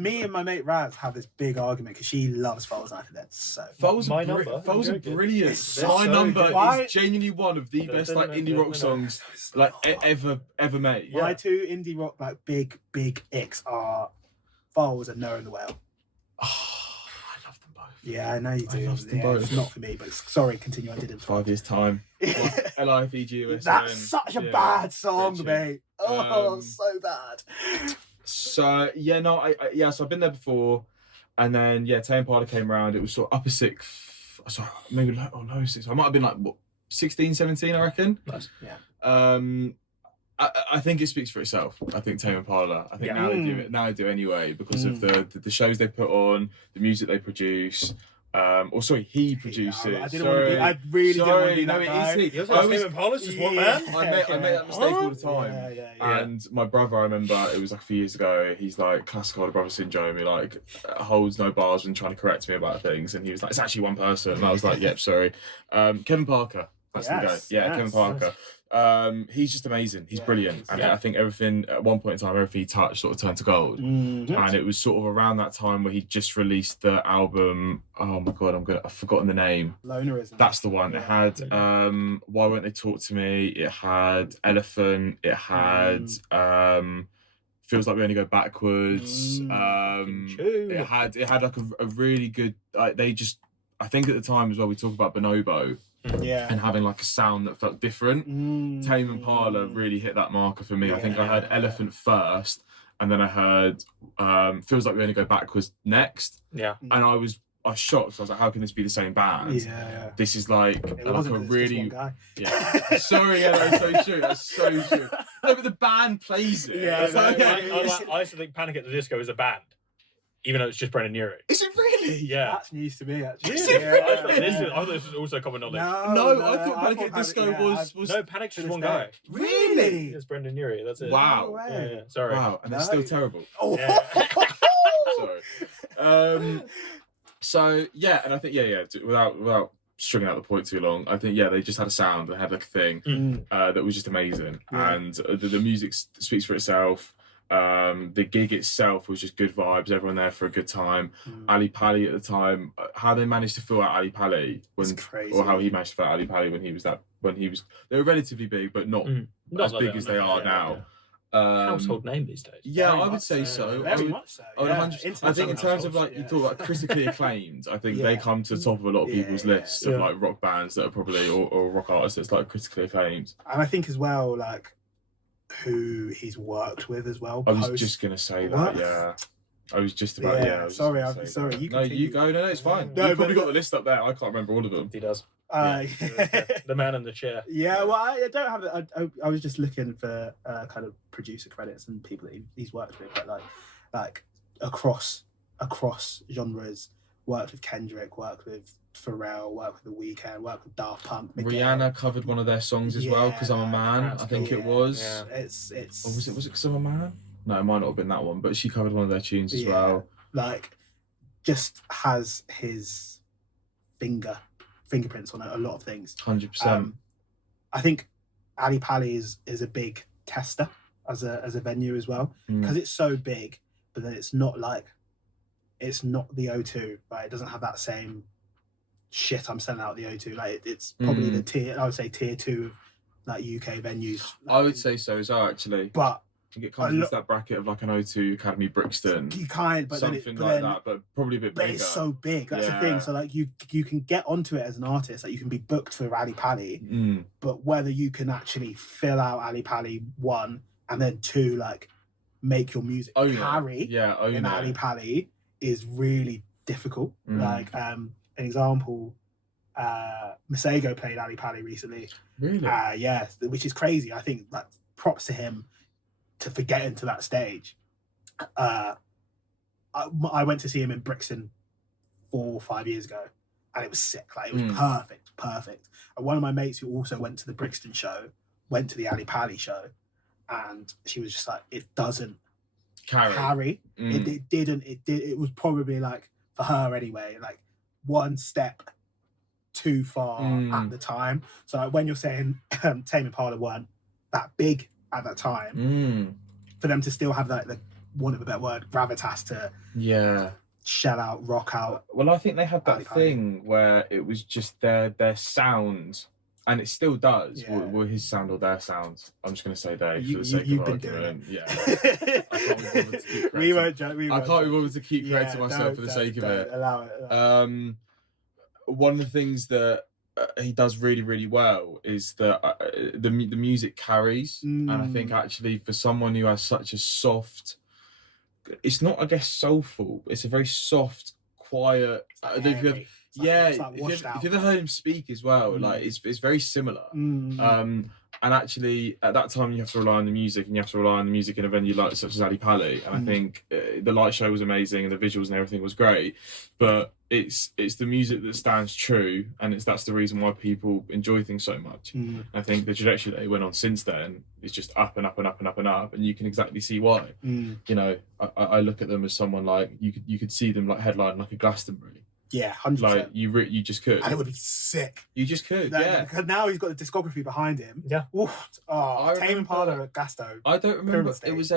Me and my mate Raz have this big argument because she loves Foals. I think that's so. Foals My are number. Foals are brilliant. It's My so number good. is genuinely one of the best like indie rock songs like ever made. My two indie rock like big icks are Foals and Noah and the Whale. Oh, I love them both. Yeah, I know you do. I love them Yeah, both. it's not for me, but sorry, continue. I didn't. 5 years time. LIFEG. That's such a bad song, bitchy. mate. Oh, so bad. So yeah, no, so I've been there before, and then Tame Impala came around. It was sort of upper sixth. Sorry, maybe low sixth. I might have been like what 16, 17, I reckon. Nice. Yeah. I think it speaks for itself. I think Tame Impala. I think now they do it. Now they do anyway because of the shows they put on, the music they produce. He produces. I didn't want to be. I really didn't want to be that guy. It is he. Tame Impala's just one man. I made that mistake all the time. Yeah. And my brother, I remember it was like a few years ago. He's like classical older brother syndrome. He like holds no bars when trying to correct me about things, and he was like, "It's actually one person." And I was like, "Yep, sorry." Kevin Parker. That's the guy. Yeah, Kevin Parker. He's just amazing. He's brilliant, and I think everything at one point in time, everything he touched sort of turned to gold. And it was sort of around that time where he just released the album. Oh my god, I've forgotten the name. Lonerism. That's the one. It had Why Won't They Talk to Me? It had Elephant. It had Feels Like We Only Go Backwards. It had like a really good. I think at the time as well we talk about Bonobo. Yeah. And having like a sound that felt different. Tame Impala really hit that marker for me. I think I heard Elephant first, and then I heard Feels Like We Only Go Backwards next. Yeah. And I was shocked. I was like, how can this be the same band? Yeah. This is like It a wasn't really just one guy. yeah. Sorry, that's so true. That's so true. No, but the band plays it. Yeah, I used to think Panic at the Disco is a band, even though it's just Brendan Urie. Is it really? Yeah. That's news to me, actually. Is it I really? thought this was also common knowledge. No, I thought Panic at the Disco was No, Panic's just one day. guy. really. It's Brendan Urie. That's it. Wow. No way. Yeah. Sorry. Wow, and that's still terrible. Oh. Yeah. Sorry. So yeah, and I think without stringing out the point too long, I think they just had a sound. They had like a thing that was just amazing, and the music speaks for itself. The gig itself was just good vibes, everyone there for a good time. Ali Pali at the time, how they managed to fill out Ali Pali It's crazy. or how he managed to fill out Ali Pali when he was they were relatively big, but not as like big that, as they are now. Household name these days. Yeah, Very I would much say so. Very much so. I would Yeah. 100%. I think in terms of like you talk about critically acclaimed, I think they come to the top of a lot of people's lists of like rock bands that are probably or rock artists that's like critically acclaimed. And I think as well, like who he's worked with as well. I was just gonna say that. Yeah, I was just about. Yeah, sorry. You No, you go. No, it's fine. No, You've probably but- got the list up there. I can't remember all of them. He does. The man in the chair. Yeah, well, I don't have that. I was just looking for kind of producer credits and people that he's worked with, but like across genres, worked with Kendrick, worked with Pharrell, worked with The Weeknd, worked with Daft Punk. Miguel. Rihanna covered one of their songs as well, "Cause I'm a Man." I think it was. Yeah. It's. Or was it "Cause I'm a Man"? No, it might not have been that one, but she covered one of their tunes as well. Like, just has his fingerprints on a lot of things. 100%. I think Ali Pali is a big tester as a venue as well, because it's so big, but then it's not the O2, right? It doesn't have that same shit I'm selling out the O2. Like it's probably I would say tier 2 of like UK venues. I would say so as well, actually. But I think it comes into that bracket of like an O2 Academy Brixton. you kind, but something like that, but probably a bit bigger. But it's so big. That's the thing. So like you can get onto it as an artist. Like you can be booked for Ali Pali, but whether you can actually fill out Ali Pali 1 and then 2, like make your music carry in Ali Pali is really difficult. Like an example, Masego played Ali Pali recently. Really? Yeah, which is crazy. I think like props to him to get into that stage. I went to see him in Brixton 4 or 5 years ago, and it was sick. Like it was perfect. And one of my mates who also went to the Brixton show went to the Ali Pali show, and she was just like, it doesn't carry. It didn't. It was probably like, for her anyway, like one step too far at the time. So like, when you're saying Tame Impala weren't that big at that time, for them to still have that, the want of a better word, gravitas to shell out, rock out. Well, I think they had that thing where it was just their sound, and it still does. Well, his sound or their sound. I'm just going to say they for the sake of argument. Yeah, I can't be bothered to keep correcting. I can't be bothered to keep correcting myself for the sake of it. Allow it. One of the things that he does really, really well is that the music carries, and I think actually for someone who has such a soft, it's not, I guess, soulful. It's a very soft, quiet. If you've ever heard him speak as well, like it's very similar. And actually, at that time, you have to rely on the music, and you have to rely on the music in a venue like such as Ali Pali. And I think the light show was amazing, and the visuals and everything was great. But it's the music that stands true, and that's the reason why people enjoy things so much. I think the trajectory that he went on since then is just up and up and up and up and up, and you can exactly see why. You know, I look at them as someone like you could see them like headlining like a Glastonbury. Yeah, 100%. Like you just could, and it would be sick. You just could, because now he's got the discography behind him. Yeah. Tame Impala at Gasto. I don't remember. It was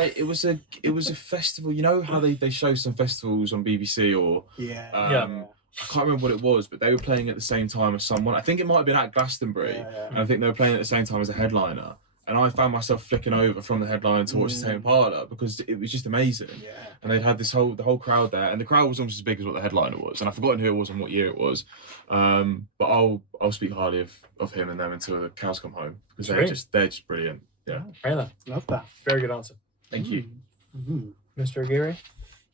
a festival. You know how they show some festivals on BBC or I can't remember what it was, but they were playing at the same time as someone. I think it might have been at Glastonbury, and I think they were playing at the same time as a headliner. And I found myself flicking over from the headline to watch the Tame Impala because it was just amazing. Yeah. And they'd had the whole crowd there, and the crowd was almost as big as what the headliner was. And I've forgotten who it was and what year it was. But I'll speak highly of him and them until the cows come home because they're just brilliant. Yeah. Really? Love that. Very good answer. Thank you. Mr. Agiri?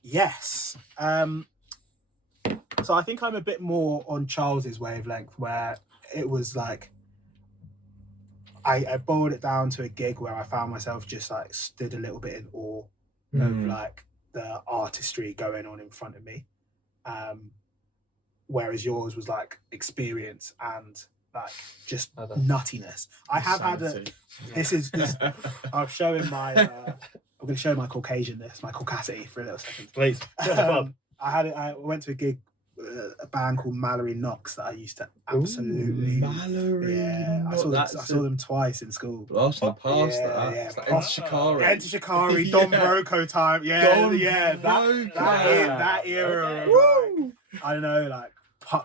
Yes. So I think I'm a bit more on Charles's wavelength, where it was like I boiled it down to a gig where I found myself just like stood a little bit in awe of like the artistry going on in front of me. Whereas yours was like experience and like just nuttiness. I have had I'm showing my I'm going to show my Caucasianness, my caucasity for a little second. Please. I went to a gig a band called Mallory Knox that I used to absolutely. Mallory. Yeah, I saw them twice in school. Blast from the past. Yeah, that. yeah. It's like Enter Shikari. Enter Shikari, Don Yeah. Broco time. Yeah, Don yeah. Broco. That era. Okay. Of, like, I don't know, like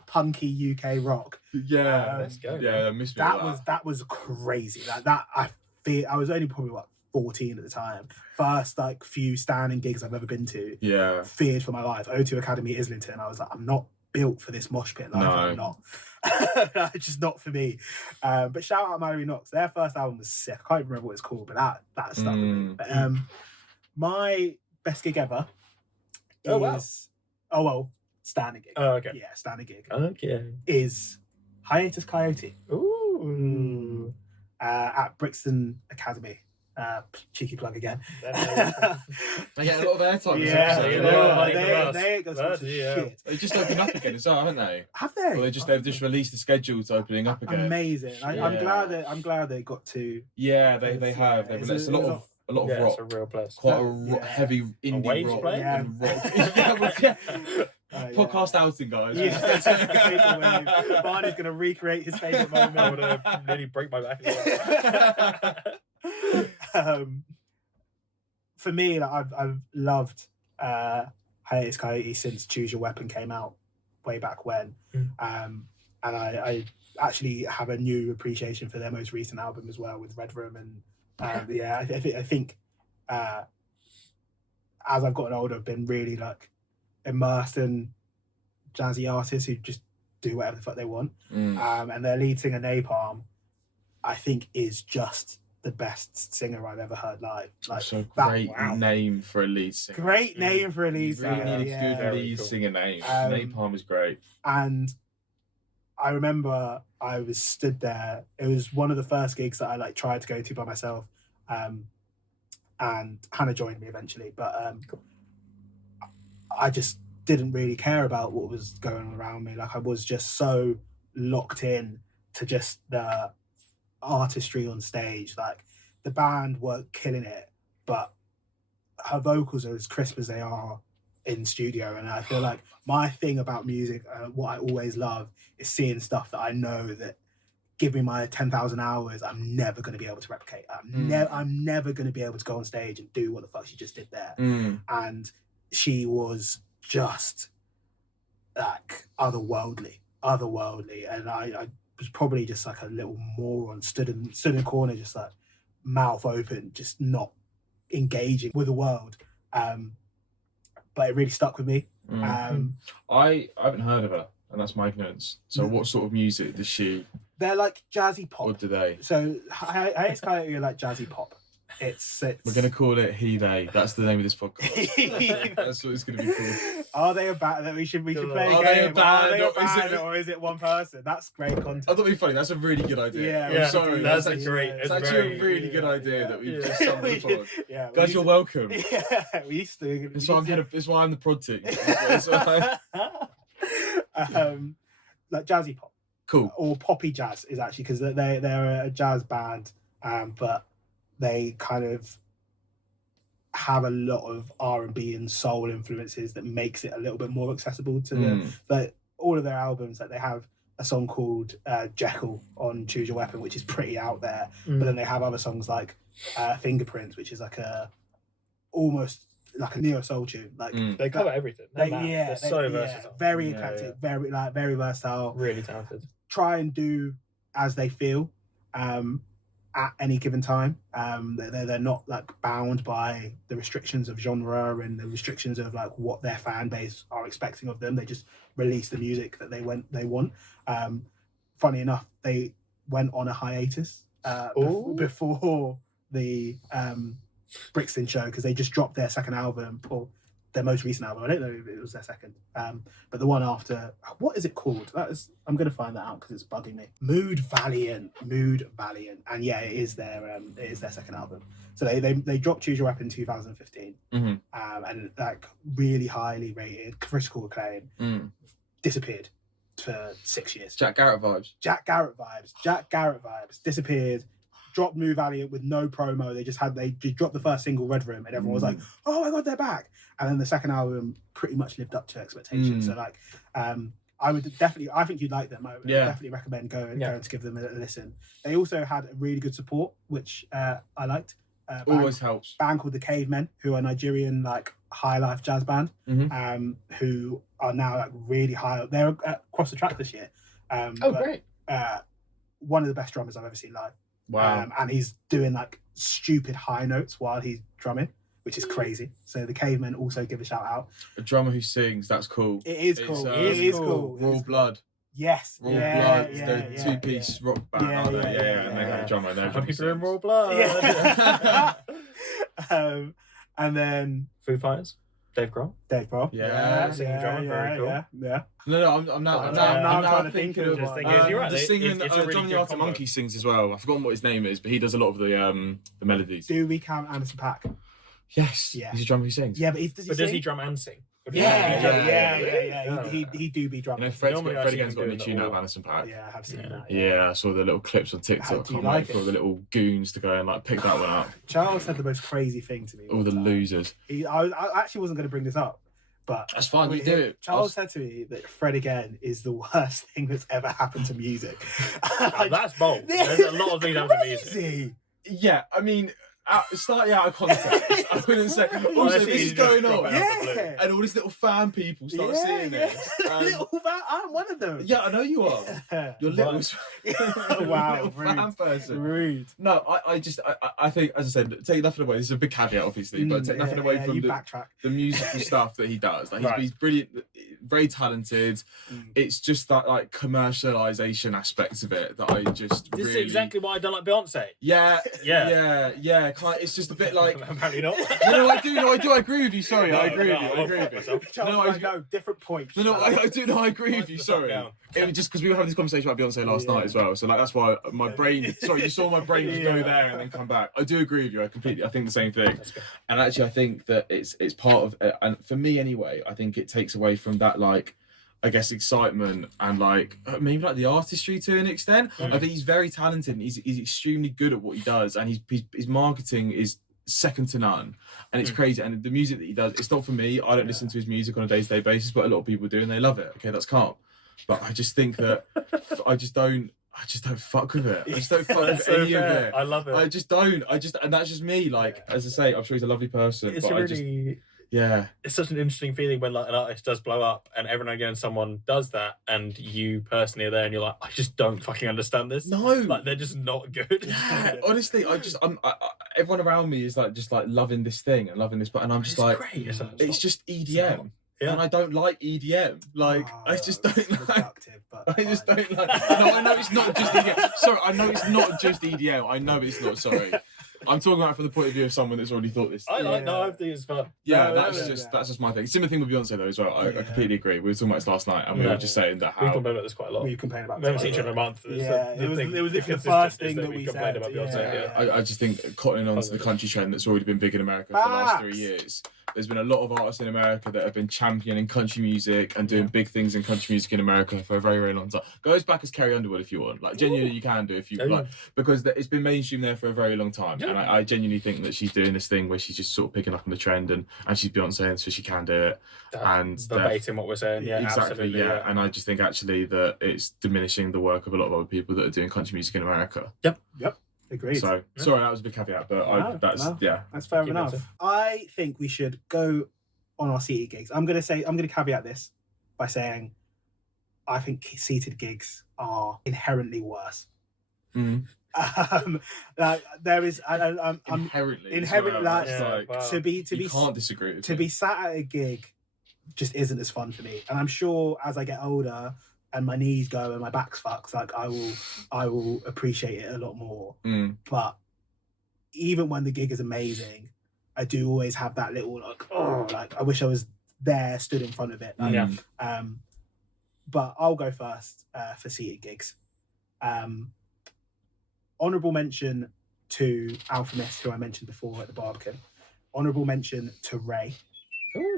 punky UK rock. Yeah, Let's go. Yeah, I miss me That was crazy. Like that, I was only probably 14 at the time. First like few standing gigs I've ever been to. Yeah. Feared for my life. O2 Academy Islington. I was like, I'm not built for this mosh pit life. No. I'm not. It's just not for me. But shout out Mallory Knox. Their first album was sick. I can't even remember what it's called, but that stuck with me. But, my best gig ever is standing gig. Oh, okay. Yeah, standing gig. Okay. Is Hiatus Coyote. Ooh. At Brixton Academy. Cheeky plug again. They get a lot of airtime. Yeah, they you get a lot of know, money they from us. ain't got some Bloody hell. shit. They just opened up again as well, haven't they? Have they? Well, they've just released the schedule to opening up again. Amazing. I'm Yeah. glad they got to. Yeah, they have. They've released a lot of Yeah, rock. it's a real place. Quite a Yeah. heavy indie Waves rock. play? And rock. Yeah. Podcast outing, guys. Yeah, Barney's gonna recreate his favourite I moment. would nearly break my back. For me, like, I've loved Hiatus Coyote since Choose Your Weapon came out way back when, and I actually have a new appreciation for their most recent album as well with Red Room, and I think as I've gotten older, I've been really like immersed in jazzy artists who just do whatever the fuck they want, and their lead singer Napalm, I think, is just the best singer I've ever heard live. Like, So that- great name for a lead singer. great name for a lead You singer. really need a yeah. good Very lead cool. singer name. Um, Napalm is great. And I remember I was stood there. It was one of the first gigs that I like tried to go to by myself, and Hannah joined me eventually. But I just didn't really care about what was going on around me. Like, I was just so locked in to just the artistry on stage. Like, the band were killing it, but her vocals are as crisp as they are in studio. And I feel like my thing about music, what I always love, is seeing stuff that I know that, give me my 10,000 hours, I'm never going to be able to replicate. I'm never going to be able to go on stage and do what the fuck she just did there. And she was just like otherworldly. And I was probably just like a little moron, stood in the corner, just like mouth open, just not engaging with the world. But it really stuck with me. I haven't heard of her, and that's my ignorance. So what sort of music does she, They're like jazzy pop. or do they? So it's kind of like jazzy pop. It's We're going to call it He They. That's the name of this podcast. That's what it's going to be called. Are they a band that we should play a game? Are they a band, Are they a or is band, it- or is it one person? That's great content. I thought it'd be funny. That's a really good idea. Yeah, I'm sorry. That's It's a great. it's actually a really good idea that we've just stumbled upon. Yeah, Guys, you're welcome. Yeah, we used to. That's why I'm the prod team. Like jazzy pop. Cool. Or poppy jazz is actually, because they're a jazz band, but they kind of have a lot of R&B and soul influences that makes it a little bit more accessible to them. But all of their albums, like, they have a song called Jekyll on Choose Your Weapon, which is pretty out there. But then they have other songs like Fingerprints, which is like almost like a neo soul tune. Like They cover everything. They're so versatile. Very eclectic, very versatile. Really talented. Try and do as they feel at any given time. They're not like bound by the restrictions of genre and the restrictions of like what their fan base are expecting of them. They just release the music that they want. Funny enough, they went on a hiatus before the Brixton show, because they just dropped their second album, or their most recent album. I don't know if it was their second, but the one after, what is it called? I'm going to find that out because it's bugging me. Mood Valiant, and yeah, it is their second album. So they dropped Choose Your Weapon in 2015, and like really highly rated, critical acclaim. Disappeared for 6 years. Jack Garrett vibes. Jack Garrett vibes. Disappeared. dropped New Valiant with no promo. They just dropped the first single, Red Room, and everyone was like, "Oh my god, they're back!" And then the second album pretty much lived up to expectations. So like, I think you'd like them. I would definitely recommend going to give them a listen. They also had a really good support, which I liked. Always helps. Band called the Cavemen, who are a Nigerian like high life jazz band, who are now like really high up. They're across the track this year. Great! One of the best drummers I've ever seen live. Wow. And he's doing like stupid high notes while he's drumming, which is crazy. So the Cavemen also give a shout out. A drummer who sings, that's cool. It is cool. It is cool. Raw Blood. Yes. Raw Blood. They're two-piece rock band, aren't they? Yeah. And they have a drummer. People in Raw Blood. Yeah. And then Foo Fighters. Dave Grohl. Yeah. Singing drummer, very cool. Yeah. No, I'm now trying to think of Just thinking, you're right. the singing. It's a really John the good Arctic combo. Monkey sings as well. I've forgotten what his name is, but he does a lot of the melodies. Do we count Anderson .Paak? Yes. Yeah. He's a drummer who sings. Yeah, but does he drum and sing? Yeah. He do be drumming. You know, Fred Normally I see again's him got a new doing tune all- out of Anderson .Paak. Yeah, I have seen that. Yeah, I saw the little clips on How TikTok. do you Can't like wait for it? the little goons to go and like pick that one up. Charles said the most crazy thing to me. All one the time. losers. I actually wasn't going to bring this up, but That's fine. You do it. Charles said to me that Fred again is the worst thing that's ever happened to music. That's bold. There's a lot of things happen to music. Crazy. Yeah, I mean, slightly out of context. I wouldn't say. Also, this is going on. Yeah. And all these little fan people start seeing this. I'm one of them. Yeah, I know you are. You're little, Wow, little fan person. Rude. No, I think, as I said, take nothing away. This is a big caveat, obviously, but take nothing away from you the backtrack. musical stuff that he does. Like Right. he's brilliant, very talented. It's just that like commercialization aspect of it that I just This really. is exactly why I don't like Beyonce. Yeah. It's just a bit like. Apparently not. No, I do. I agree with you. Sorry, I agree with you. I agree with you. Myself. Charles, no, different points. No, I do. No, I agree with you. Put the Sorry. fuck It was just because we were having this conversation about Beyonce last night as well. So like that's why my brain. Sorry, you saw my brain just go there and then come back. I do agree with you. I think the same thing. That's good. And actually, I think that it's part of. And for me anyway, I think it takes away from that like. I guess excitement and like maybe like the artistry to an extent. I think he's very talented and he's extremely good at what he does, and his marketing is second to none, and it's crazy. And the music that he does, it's not for me. I don't listen to his music on a day-to-day basis, but a lot of people do and they love it. Okay, that's calm. But I just think that I just don't fuck with it. I just don't fuck with any of it. I love it. I just don't. And that's just me. Like as I say, I'm sure he's a lovely person. It's but it's such an interesting feeling when like an artist does blow up and every now and again someone does that and you personally are there and you're like, I just don't fucking understand this. No, like they're just not good. Yeah, honestly, everyone around me is like just like loving this thing and loving this, but and I'm just like, great. it's just EDM. Yeah. And I don't like EDM. Like I just don't like. I just don't like. No, I know it's not just EDM. Sorry, I know it's not just EDM. I know it's not. Sorry, I'm talking about it from the point of view of someone that's already thought this. I think it's fun. Yeah, that's just my thing. Similar thing with Beyonce though as well. I completely agree. We were talking about this last night, and we were just saying that we how complain about this quite a lot. We complain about. We haven't seen each other in a month. Yeah, it was the first thing that we complained said. about Beyonce. Yeah. I just think cottoning on to the country trend that's already been big in America for the last 3 years. There's been a lot of artists in America that have been championing country music and doing big things in country music in America for a very, very long time. Goes back as Carrie Underwood if you want. Like genuinely you can do if you like, because it's been mainstream there for a very long time. And I genuinely think that she's doing this thing where she's just sort of picking up on the trend and she's Beyonce, and so she can do it. And verbatim what we're saying. Yeah, exactly. absolutely. Yeah. And I just think actually that it's diminishing the work of a lot of other people that are doing country music in America. Yep. Agreed. So sorry, that was a big caveat, but that's fair enough. I think we should go on our seated gigs. I'm gonna caveat this by saying I think seated gigs are inherently worse. Like there is I'm inherently well. to be you can't disagree with to be sat at a gig just isn't as fun for me, and I'm sure as I get older and my knees go and my back's fucked, like I will appreciate it a lot more. But even when the gig is amazing, I do always have that little like I wish I was there, stood in front of it. Like, but I'll go first for seated gigs. Honourable mention to Alchemist, who I mentioned before at the Barbican. Honourable mention to Raye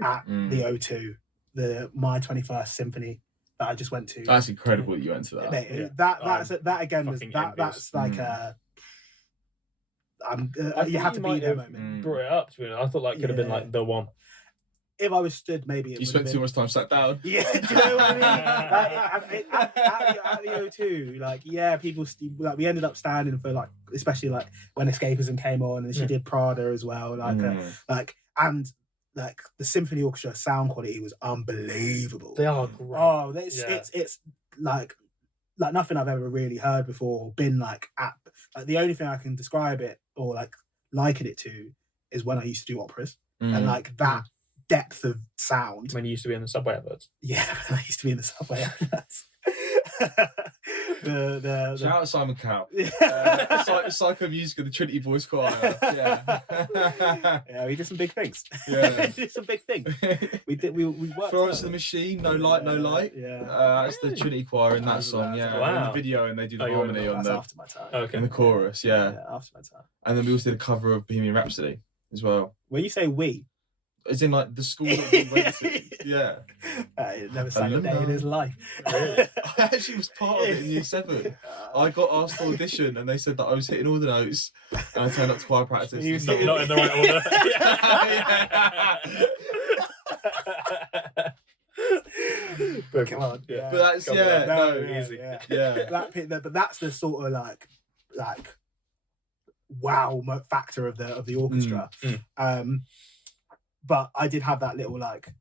at the O2, the My 21st Symphony that I just went to. That's incredible that you went to that. That's like a you have to be might there. have Moment. brought it up to me. I thought that could have been Yeah. like the one. If I was stood, maybe it You spent been... too much time sat down. Yeah, do you know what I mean? At the O2, like, yeah, people like we ended up standing for like, especially like when Escapism came on, and she did Prada as well, and the symphony orchestra sound quality was unbelievable. They are great. Oh, it's like nothing I've ever really heard before or been like at. Like the only thing I can describe it or like liken it to is when I used to do operas and like that depth of sound. When you used to be in the subway adverts. Yeah, I used to be in the subway adverts. Shout out Simon Cowell. Psycho Music of the Trinity Boys Choir. Yeah, we did some big things. Yeah. We did some big things. We worked. Florence and the Machine, No Light, No Light. Yeah. That's the Trinity Choir in that song. Yeah. Wow. In the video, and they do the you harmony were on That's the after my time. Okay. in the chorus. Yeah. After my time. And then we also did a cover of Bohemian Rhapsody as well. When you say we, As in like the school that we went to. Yeah. he never sang a day in his life. Really? I actually was part of it in year 7. I got asked to audition and they said that I was hitting all the notes and I turned up to choir practice. You and see- stuff. Not in the right order. But come on, But that's, Come yeah, on. no, easy. yeah. But that's the sort of like wow factor of the orchestra. But I did have that little like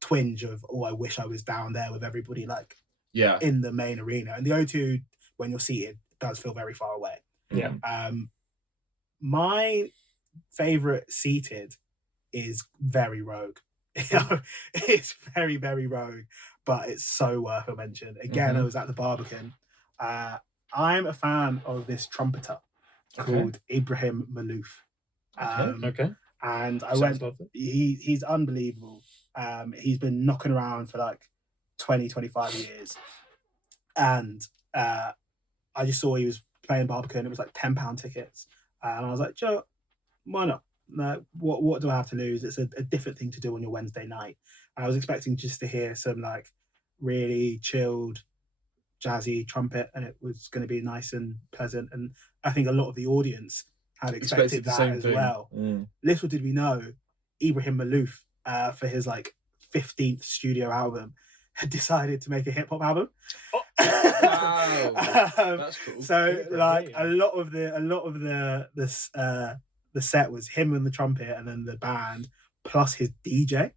twinge of I wish I was down there with everybody like Yeah. in the main arena. And the O2 when you're seated does feel very far away. Yeah. My favorite seated is very rogue. It's very, very rogue, but it's so worth a mention. Again, I was at the Barbican. I'm a fan of this trumpeter called Ibrahim Malouf. Okay. And I Sounds went, lovely. he's unbelievable. He's been knocking around for like 20, 25 years. And I just saw he was playing Barbican. It was like £10 tickets. And I was like, Joe, why not? What do I have to lose? It's a different thing to do on your Wednesday night. And I was expecting just to hear some like really chilled, jazzy trumpet, and it was going to be nice and pleasant. And I think a lot of the audience had expected the that same as thing. well. Little did we know, Ibrahim Malouf, for his like 15th studio album, had decided to make a hip hop album. Wow. That's cool. So Super, like yeah. a lot of the set was him and the trumpet and then the band plus his DJ.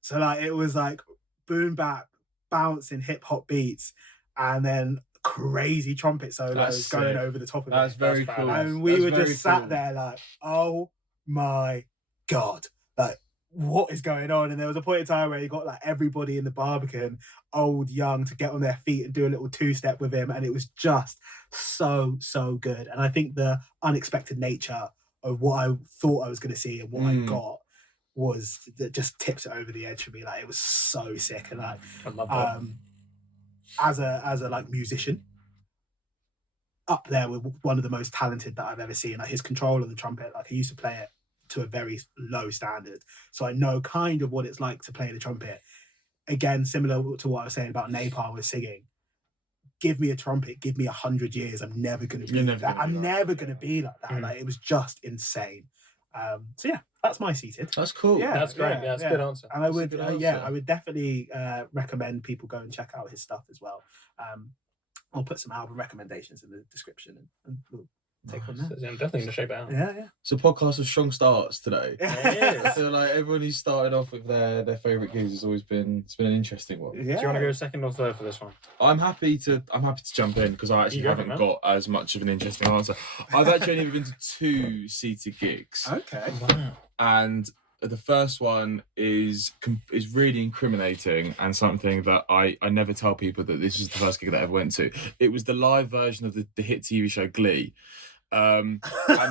So like it was like boom bap, bouncing hip hop beats, and then crazy trumpet solos That's going sick. over the top of That's it. very That's cool. badass. And we That's were very just sat cool. there like, oh my God, like what is going on? And there was a point in time where you got like everybody in the Barbican, old, young, to get on their feet and do a little two-step with him. And it was just so good. And I think the unexpected nature of what I thought I was going to see and what I got was that just tips it over the edge for me. Like it was so sick. And like I love that. as a like musician, up there with one of the most talented that I've ever seen. Like his control of the trumpet, like I used to play it to a very low standard, so I know kind of what it's like to play the trumpet. Again, similar to what I was saying about Napalm with singing. Give me a trumpet, give me 100 years. I'm never going to be You're never that. gonna be I'm like never that, going to be like that. Mm. Like it was just insane. So yeah, that's my seated. That's cool. Yeah. That's great. Yeah, that's a good answer. And I That's a would, good yeah, answer. I would definitely recommend people go and check out his stuff as well. I'll put some album recommendations in the description and we'll take from there. So, yeah, I'm definitely going to check that out. Yeah. It's a podcast with strong starts today. It I is. feel like everyone who's started off with their favourite gigs has always been an interesting one. Yeah. Do you want to go second or third for this one? I'm happy to jump in because I actually You go for it, haven't man. got as much of an interesting answer. I've actually only been to 2 seated gigs, Okay. Wow. and the first one is really incriminating and something that I never tell people that this was the first gig that I ever went to. It was the live version of the hit TV show Glee. And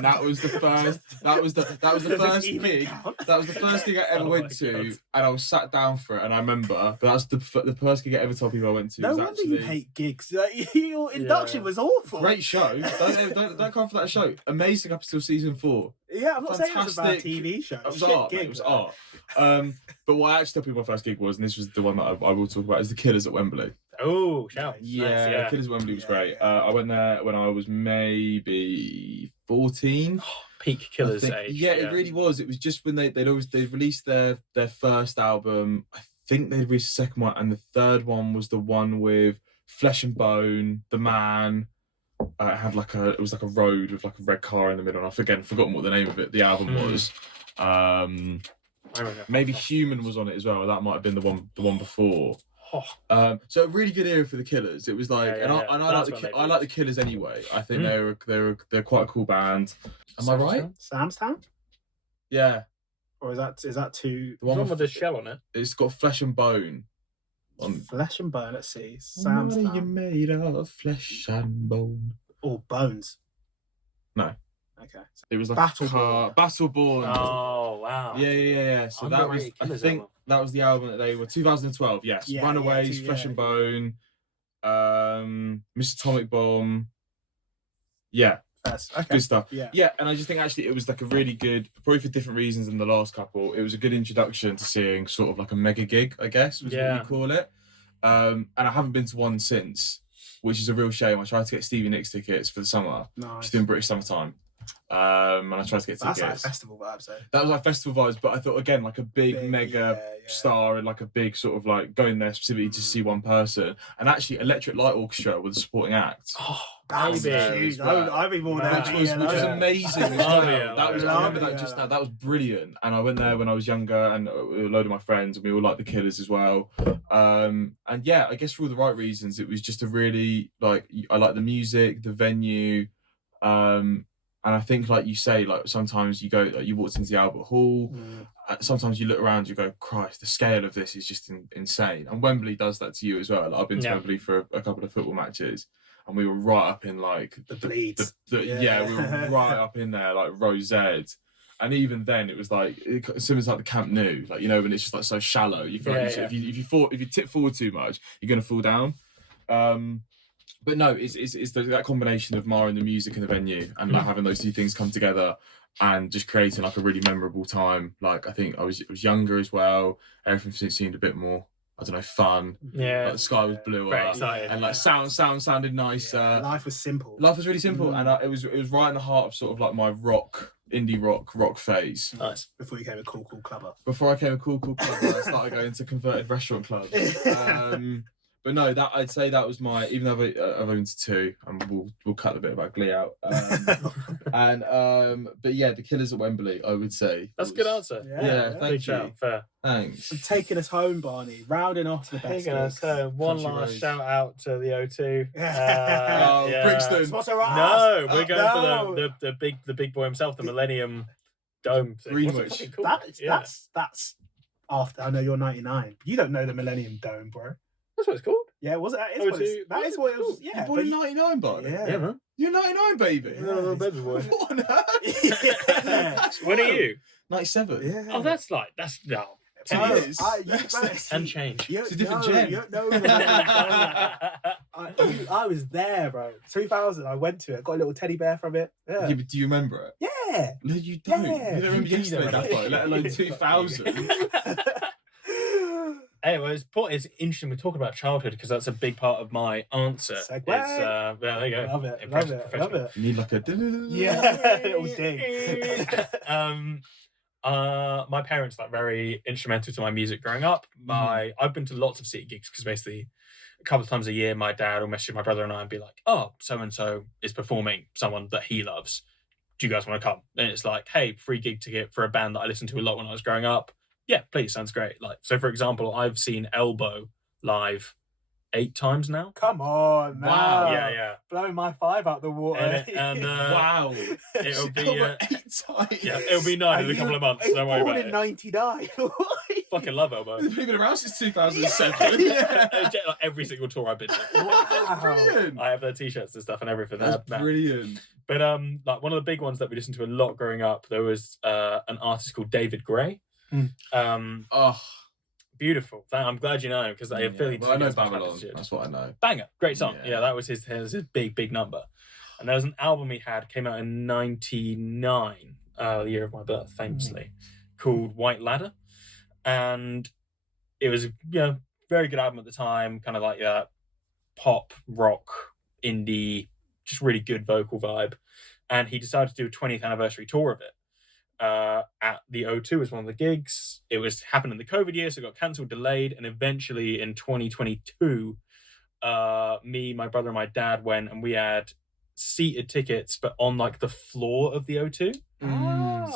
that was the first. That was the Does this first even gig. count? That was the first gig I ever Oh went my to, God. and I was sat down for it. And I remember, but that's the first gig I ever told people I went to. No was wonder actually you hate gigs. Like, your induction Yeah. was awful. great show. Don't come for that show. Amazing up until season 4. Yeah, I'm not saying it was a bad Fantastic. TV show. It was Shit art. gig, Mate, it was though. art. But what I actually told people my first gig was, and this was the one that I will talk about, is the Killers at Wembley. Oh, shout. Yeah, Nice, yeah. Killers at Wembley was Yeah, great. yeah. I went there when I was maybe 14. Peak Killers I think. age. Yeah, it really was. It was just when they'd released their first album. I think they'd released the second one, and the third one was the one with Flesh and Bone, The Man. It had it was like a road with like a red car in the middle. And I've forgotten what the name of the album was. Maybe Human was on it as well. That might have been the one before. So a really good era for the Killers. It was like, I like the Killers anyway. I think they're quite a cool band. Am I right? Sam's Town? Yeah. Or is that too? The one with the shell on it. It's got Flesh and Bone. Flesh and Bone. Let's see. Sam's Town. What are you made of? Flesh and bone. Or bones? No. Okay. It was like Battleborn. Oh wow. Yeah. So that was, I think that was the album that they were 2012. Yes. Runaways, Flesh and Bone, Mr. Atomic Bomb. Yeah. Okay. Good stuff. Yeah. And I just think actually it was like a really good, probably for different reasons than the last couple. It was a good introduction to seeing sort of like a mega gig, I guess, was what you call it. And I haven't been to one since, which is a real shame. I tried to get Stevie Nicks tickets for the summer. Nice. She's doing British Summertime. And I tried to get tickets. That's like festival vibes, though. That was like festival vibes, but I thought again like a big mega star and like a big sort of like going there specifically to see one person, and actually Electric Light Orchestra with a supporting act. Oh, that's huge. I'd be more than which was amazing as well. That was brilliant, and I went there when I was younger, and a load of my friends, and we all liked the Killers as well. And yeah, I guess for all the right reasons, it was just a really I like the music, the venue. And I think, like you say, like sometimes you go, like you walked into the Albert Hall. Sometimes you look around, you go, Christ, the scale of this is just insane. And Wembley does that to you as well. Like, I've been to Wembley for a couple of football matches, and we were right up in like the bleeds. We were right up in there, like row Z. And even then, it was like similar to like the Camp Nou, like when it's just like so shallow. You feel like if you tip forward too much, you're gonna fall down. But no, it's that combination of admiring the music and the venue, and like having those two things come together, and just creating like a really memorable time. Like I think I was younger as well. Everything seemed a bit more, I don't know, fun. Yeah, like the sky was bluer, and like sound sounded nicer. Life was simple. Life was really simple, and it was right in the heart of sort of like my indie rock phase. Nice. Before you became a cool clubber. Before I became a cool clubber, I started going to converted restaurant clubs. But no, that I'd say that was my. Even though I've owned two, and we'll cut a bit about Glee out. But yeah, the Killers at Wembley, I would say. That's a good answer. Yeah, thank you. Fair. Thanks. And taking us home, Barney. Rounding off the best. Taking us home. One last shout out to the O2. Brixton. No, we're going for the big boy himself, the Millennium Dome thing. Greenwich. Cool? That's after. I know you're 99. You don't know the Millennium Dome, bro. That's what it's called. Yeah, was it? That is what it was. Yeah, you born in 99, Barney? Yeah, man. You're 99, baby. Yeah, little baby boy. What on earth? When are you? 97. Yeah. Oh, that's no. 10 years. And change. It's a different gen. I was there, bro. 2000. I went to it. Got a little teddy bear from it. Yeah. But do you remember it? Yeah. No, you don't. Yeah. You don't remember yesterday, Dapo, let alone 2000. Anyway, it's interesting we're talking about childhood because that's a big part of my answer. Segue. There you go. Love it. You need like a little ding. My parents very instrumental to my music growing up. I've been to lots of city gigs because basically a couple of times a year my dad will message my brother and I and be like, oh, so and so is performing someone that he loves. Do you guys want to come? And it's like, hey, free gig ticket for a band that I listened to a lot when I was growing up. Yeah, please, sounds great. So for example, I've seen Elbow live 8 times now. Come on, now. Wow. Yeah. Blowing my 5 out the water. And wow. It'll be 8 times. Yeah, it'll be 9 in a couple of months. Don't worry about it. In 99. Fucking love Elbow. They've been around since 2007. Every single tour I've been to. Wow. Brilliant. I have their t-shirts and stuff and everything. That's brilliant. But one of the big ones that we listened to a lot growing up, there was an artist called David Gray. Beautiful. I'm glad you know because I feel I know Babylon. That's what I know. Banger, great song. Yeah, that was his big number. And there was an album he came out in '99, the year of my birth, famously, called White Ladder, and it was very good album at the time, kind of like pop rock indie, just really good vocal vibe. and he decided to do a 20th anniversary tour of it. At the O2 was one of the gigs. It was happened in the COVID year, so it got cancelled, delayed, and eventually in 2022, me, my brother, and my dad went, and we had seated tickets, but on like the floor of the O2.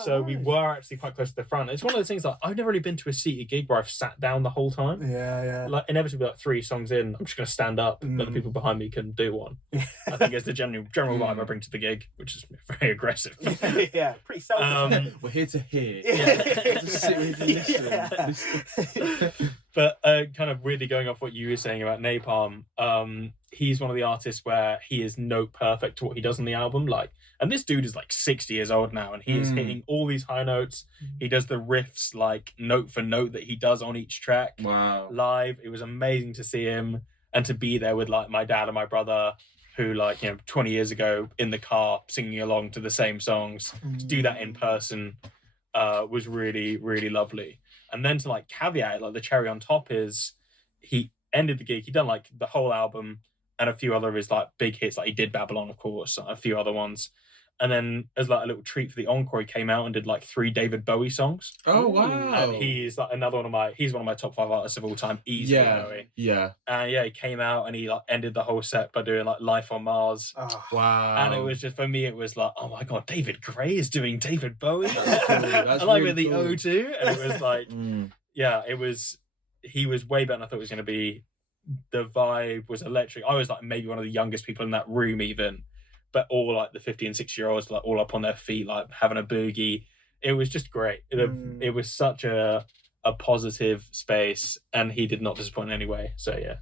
So we were actually quite close to the front. It's one of those things like I've never really been to a seated gig where I've sat down the whole time. Yeah. Like inevitably, like 3 songs in, I'm just gonna stand up, but the people behind me can do one. I think it's the general vibe I bring to the gig, which is very aggressive. Yeah, pretty selfish. We're here to hear. Yeah. To sit with you, listen. But kind of weirdly going off what you were saying about Napalm, he's one of the artists where he is note perfect to what he does on the album. Like, and this dude is like 60 years old now, and he is hitting all these high notes. He does the riffs like note for note that he does on each track. Wow. Live. It was amazing to see him and to be there with like my dad and my brother, who 20 years ago in the car singing along to the same songs. To do that in person was really, really lovely. And then to like caveat, like the cherry on top is he ended the gig. He done like the whole album and a few other of his like big hits. Like he did Babylon, of course, a few other ones. And then as like a little treat for the encore, he came out and did like 3 David Bowie songs. Oh wow! And he's like he's one of my top 5 artists of all time, easily. Bowie. Yeah. And he came out and he like ended the whole set by doing like Life on Mars. Oh, Wow. And it was just, for me, it was like, oh my god, David Gray is doing David Bowie. That's cool. That's I like really with the cool. O2, and it was like, he was way better than I thought it was going to be. The vibe was electric. I was like maybe one of the youngest people in that room even, but all like the 50 and 60-year-olds like all up on their feet, like having a boogie. It was just great. It was such a positive space, and he did not disappoint in any way. So yeah.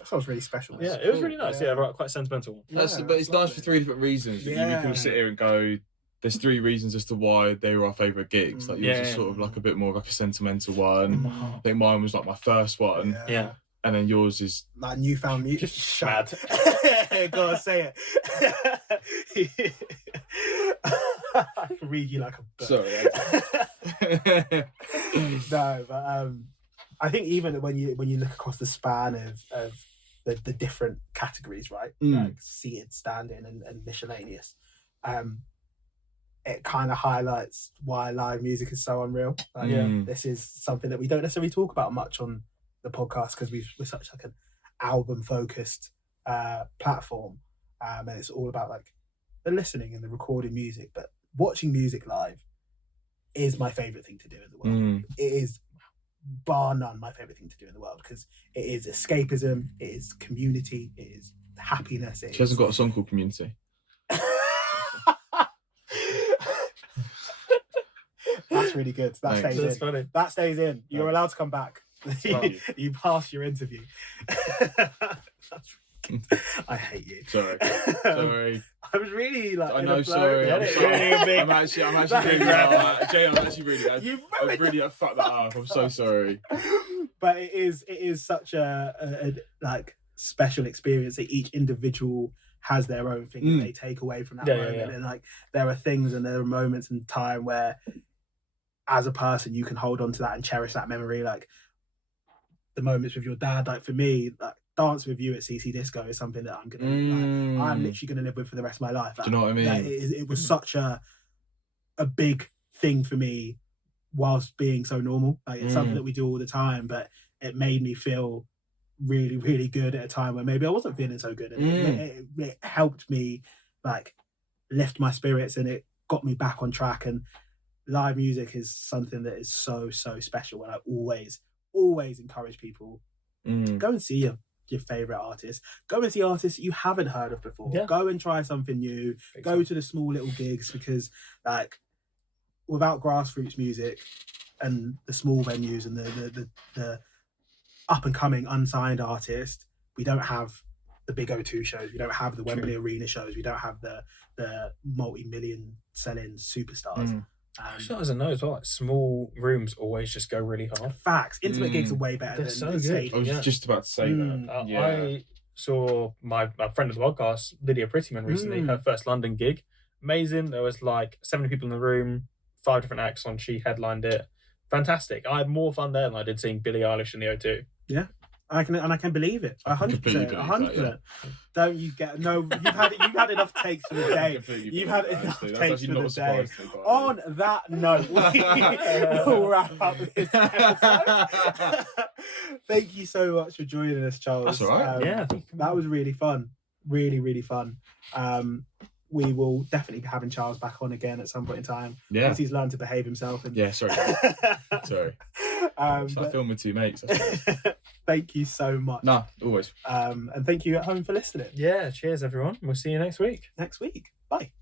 that sounds really special. Yeah, it was really nice. Yeah, right, quite sentimental. But it's nice for 3 different reasons. You can sit here and go, there's 3 reasons as to why they were our favourite gigs. Like yours is sort of like a bit more like a sentimental one. I think mine was like my first one. Yeah. And then yours is like newfound music. Just mad. Go on, say it. I can read you like a book. sorry. No, but I think even when you look across the span of the different categories, right? Like seated, standing, and miscellaneous, it kind of highlights why live music is so unreal. Like, this is something that we don't necessarily talk about much on the podcast because we're such like an album focused platform, and it's all about like the listening and the recording music. But watching music live is my favorite thing to do in the world. It is bar none my favorite thing to do in the world because it is escapism, it is community, it is happiness. She hasn't got a song called Community. That's really good. That Thanks. stays That's in. funny. That stays in. You're Thanks. allowed to come back. You pass your interview. That's really good. I hate you. Sorry. I was really like. I in know, a flow. sorry. I'm Really sorry. big- I'm actually really Jay, I'm actually really You I ruined really fucked that up. I'm so sorry. But it is such a like special experience that each individual has their own thing that they take away from that moment. And like there are things and there are moments in time where as a person you can hold on to that and cherish that memory. Like the moments with your dad, like for me, like dance with you at CC Disco is something that I'm literally gonna live with for the rest of my life. Like, Do you know what I mean? Like, it was such a big thing for me whilst being so normal. Like it's something that we do all the time, but it made me feel really, really good at a time where maybe I wasn't feeling so good. And it helped me like lift my spirits and it got me back on track. And live music is something that is so, so special. And I always encourage people, go and see your favourite artists. Go and see artists you haven't heard of before. Yeah. Go and try something new. Go to the small little gigs because like without grassroots music and the small venues and the up and coming unsigned artists, we don't have the big O2 shows, we don't have the Wembley Arena shows, we don't have the multi-million selling superstars. As I know as well, like, small rooms always just go really hard. Facts. Intimate gigs are way better They're than so good. stage. I was just about to say that. I saw my friend of the podcast, Lydia Prettyman, recently, her first London gig. Amazing. There was like 70 people in the room, 5 different acts on. She headlined it. Fantastic. I had more fun there than I did seeing Billie Eilish in the O2. Yeah. I can believe it. I completely 100%. believe 100%. Don't you get no? You've had enough takes for the day. You've had enough takes for the day. On that note, we'll wrap up this episode. Thank you so much for joining us, Charles. That's all right. Yeah, that was really fun. Really, really fun. We will definitely be having Charles back on again at some point in time. Yeah. Once he's learned to behave himself. And... Yeah, sorry. Sorry. It's like filming with two mates. Thank you so much. Nah, always. And thank you at home for listening. Yeah, cheers everyone. We'll see you next week. Bye.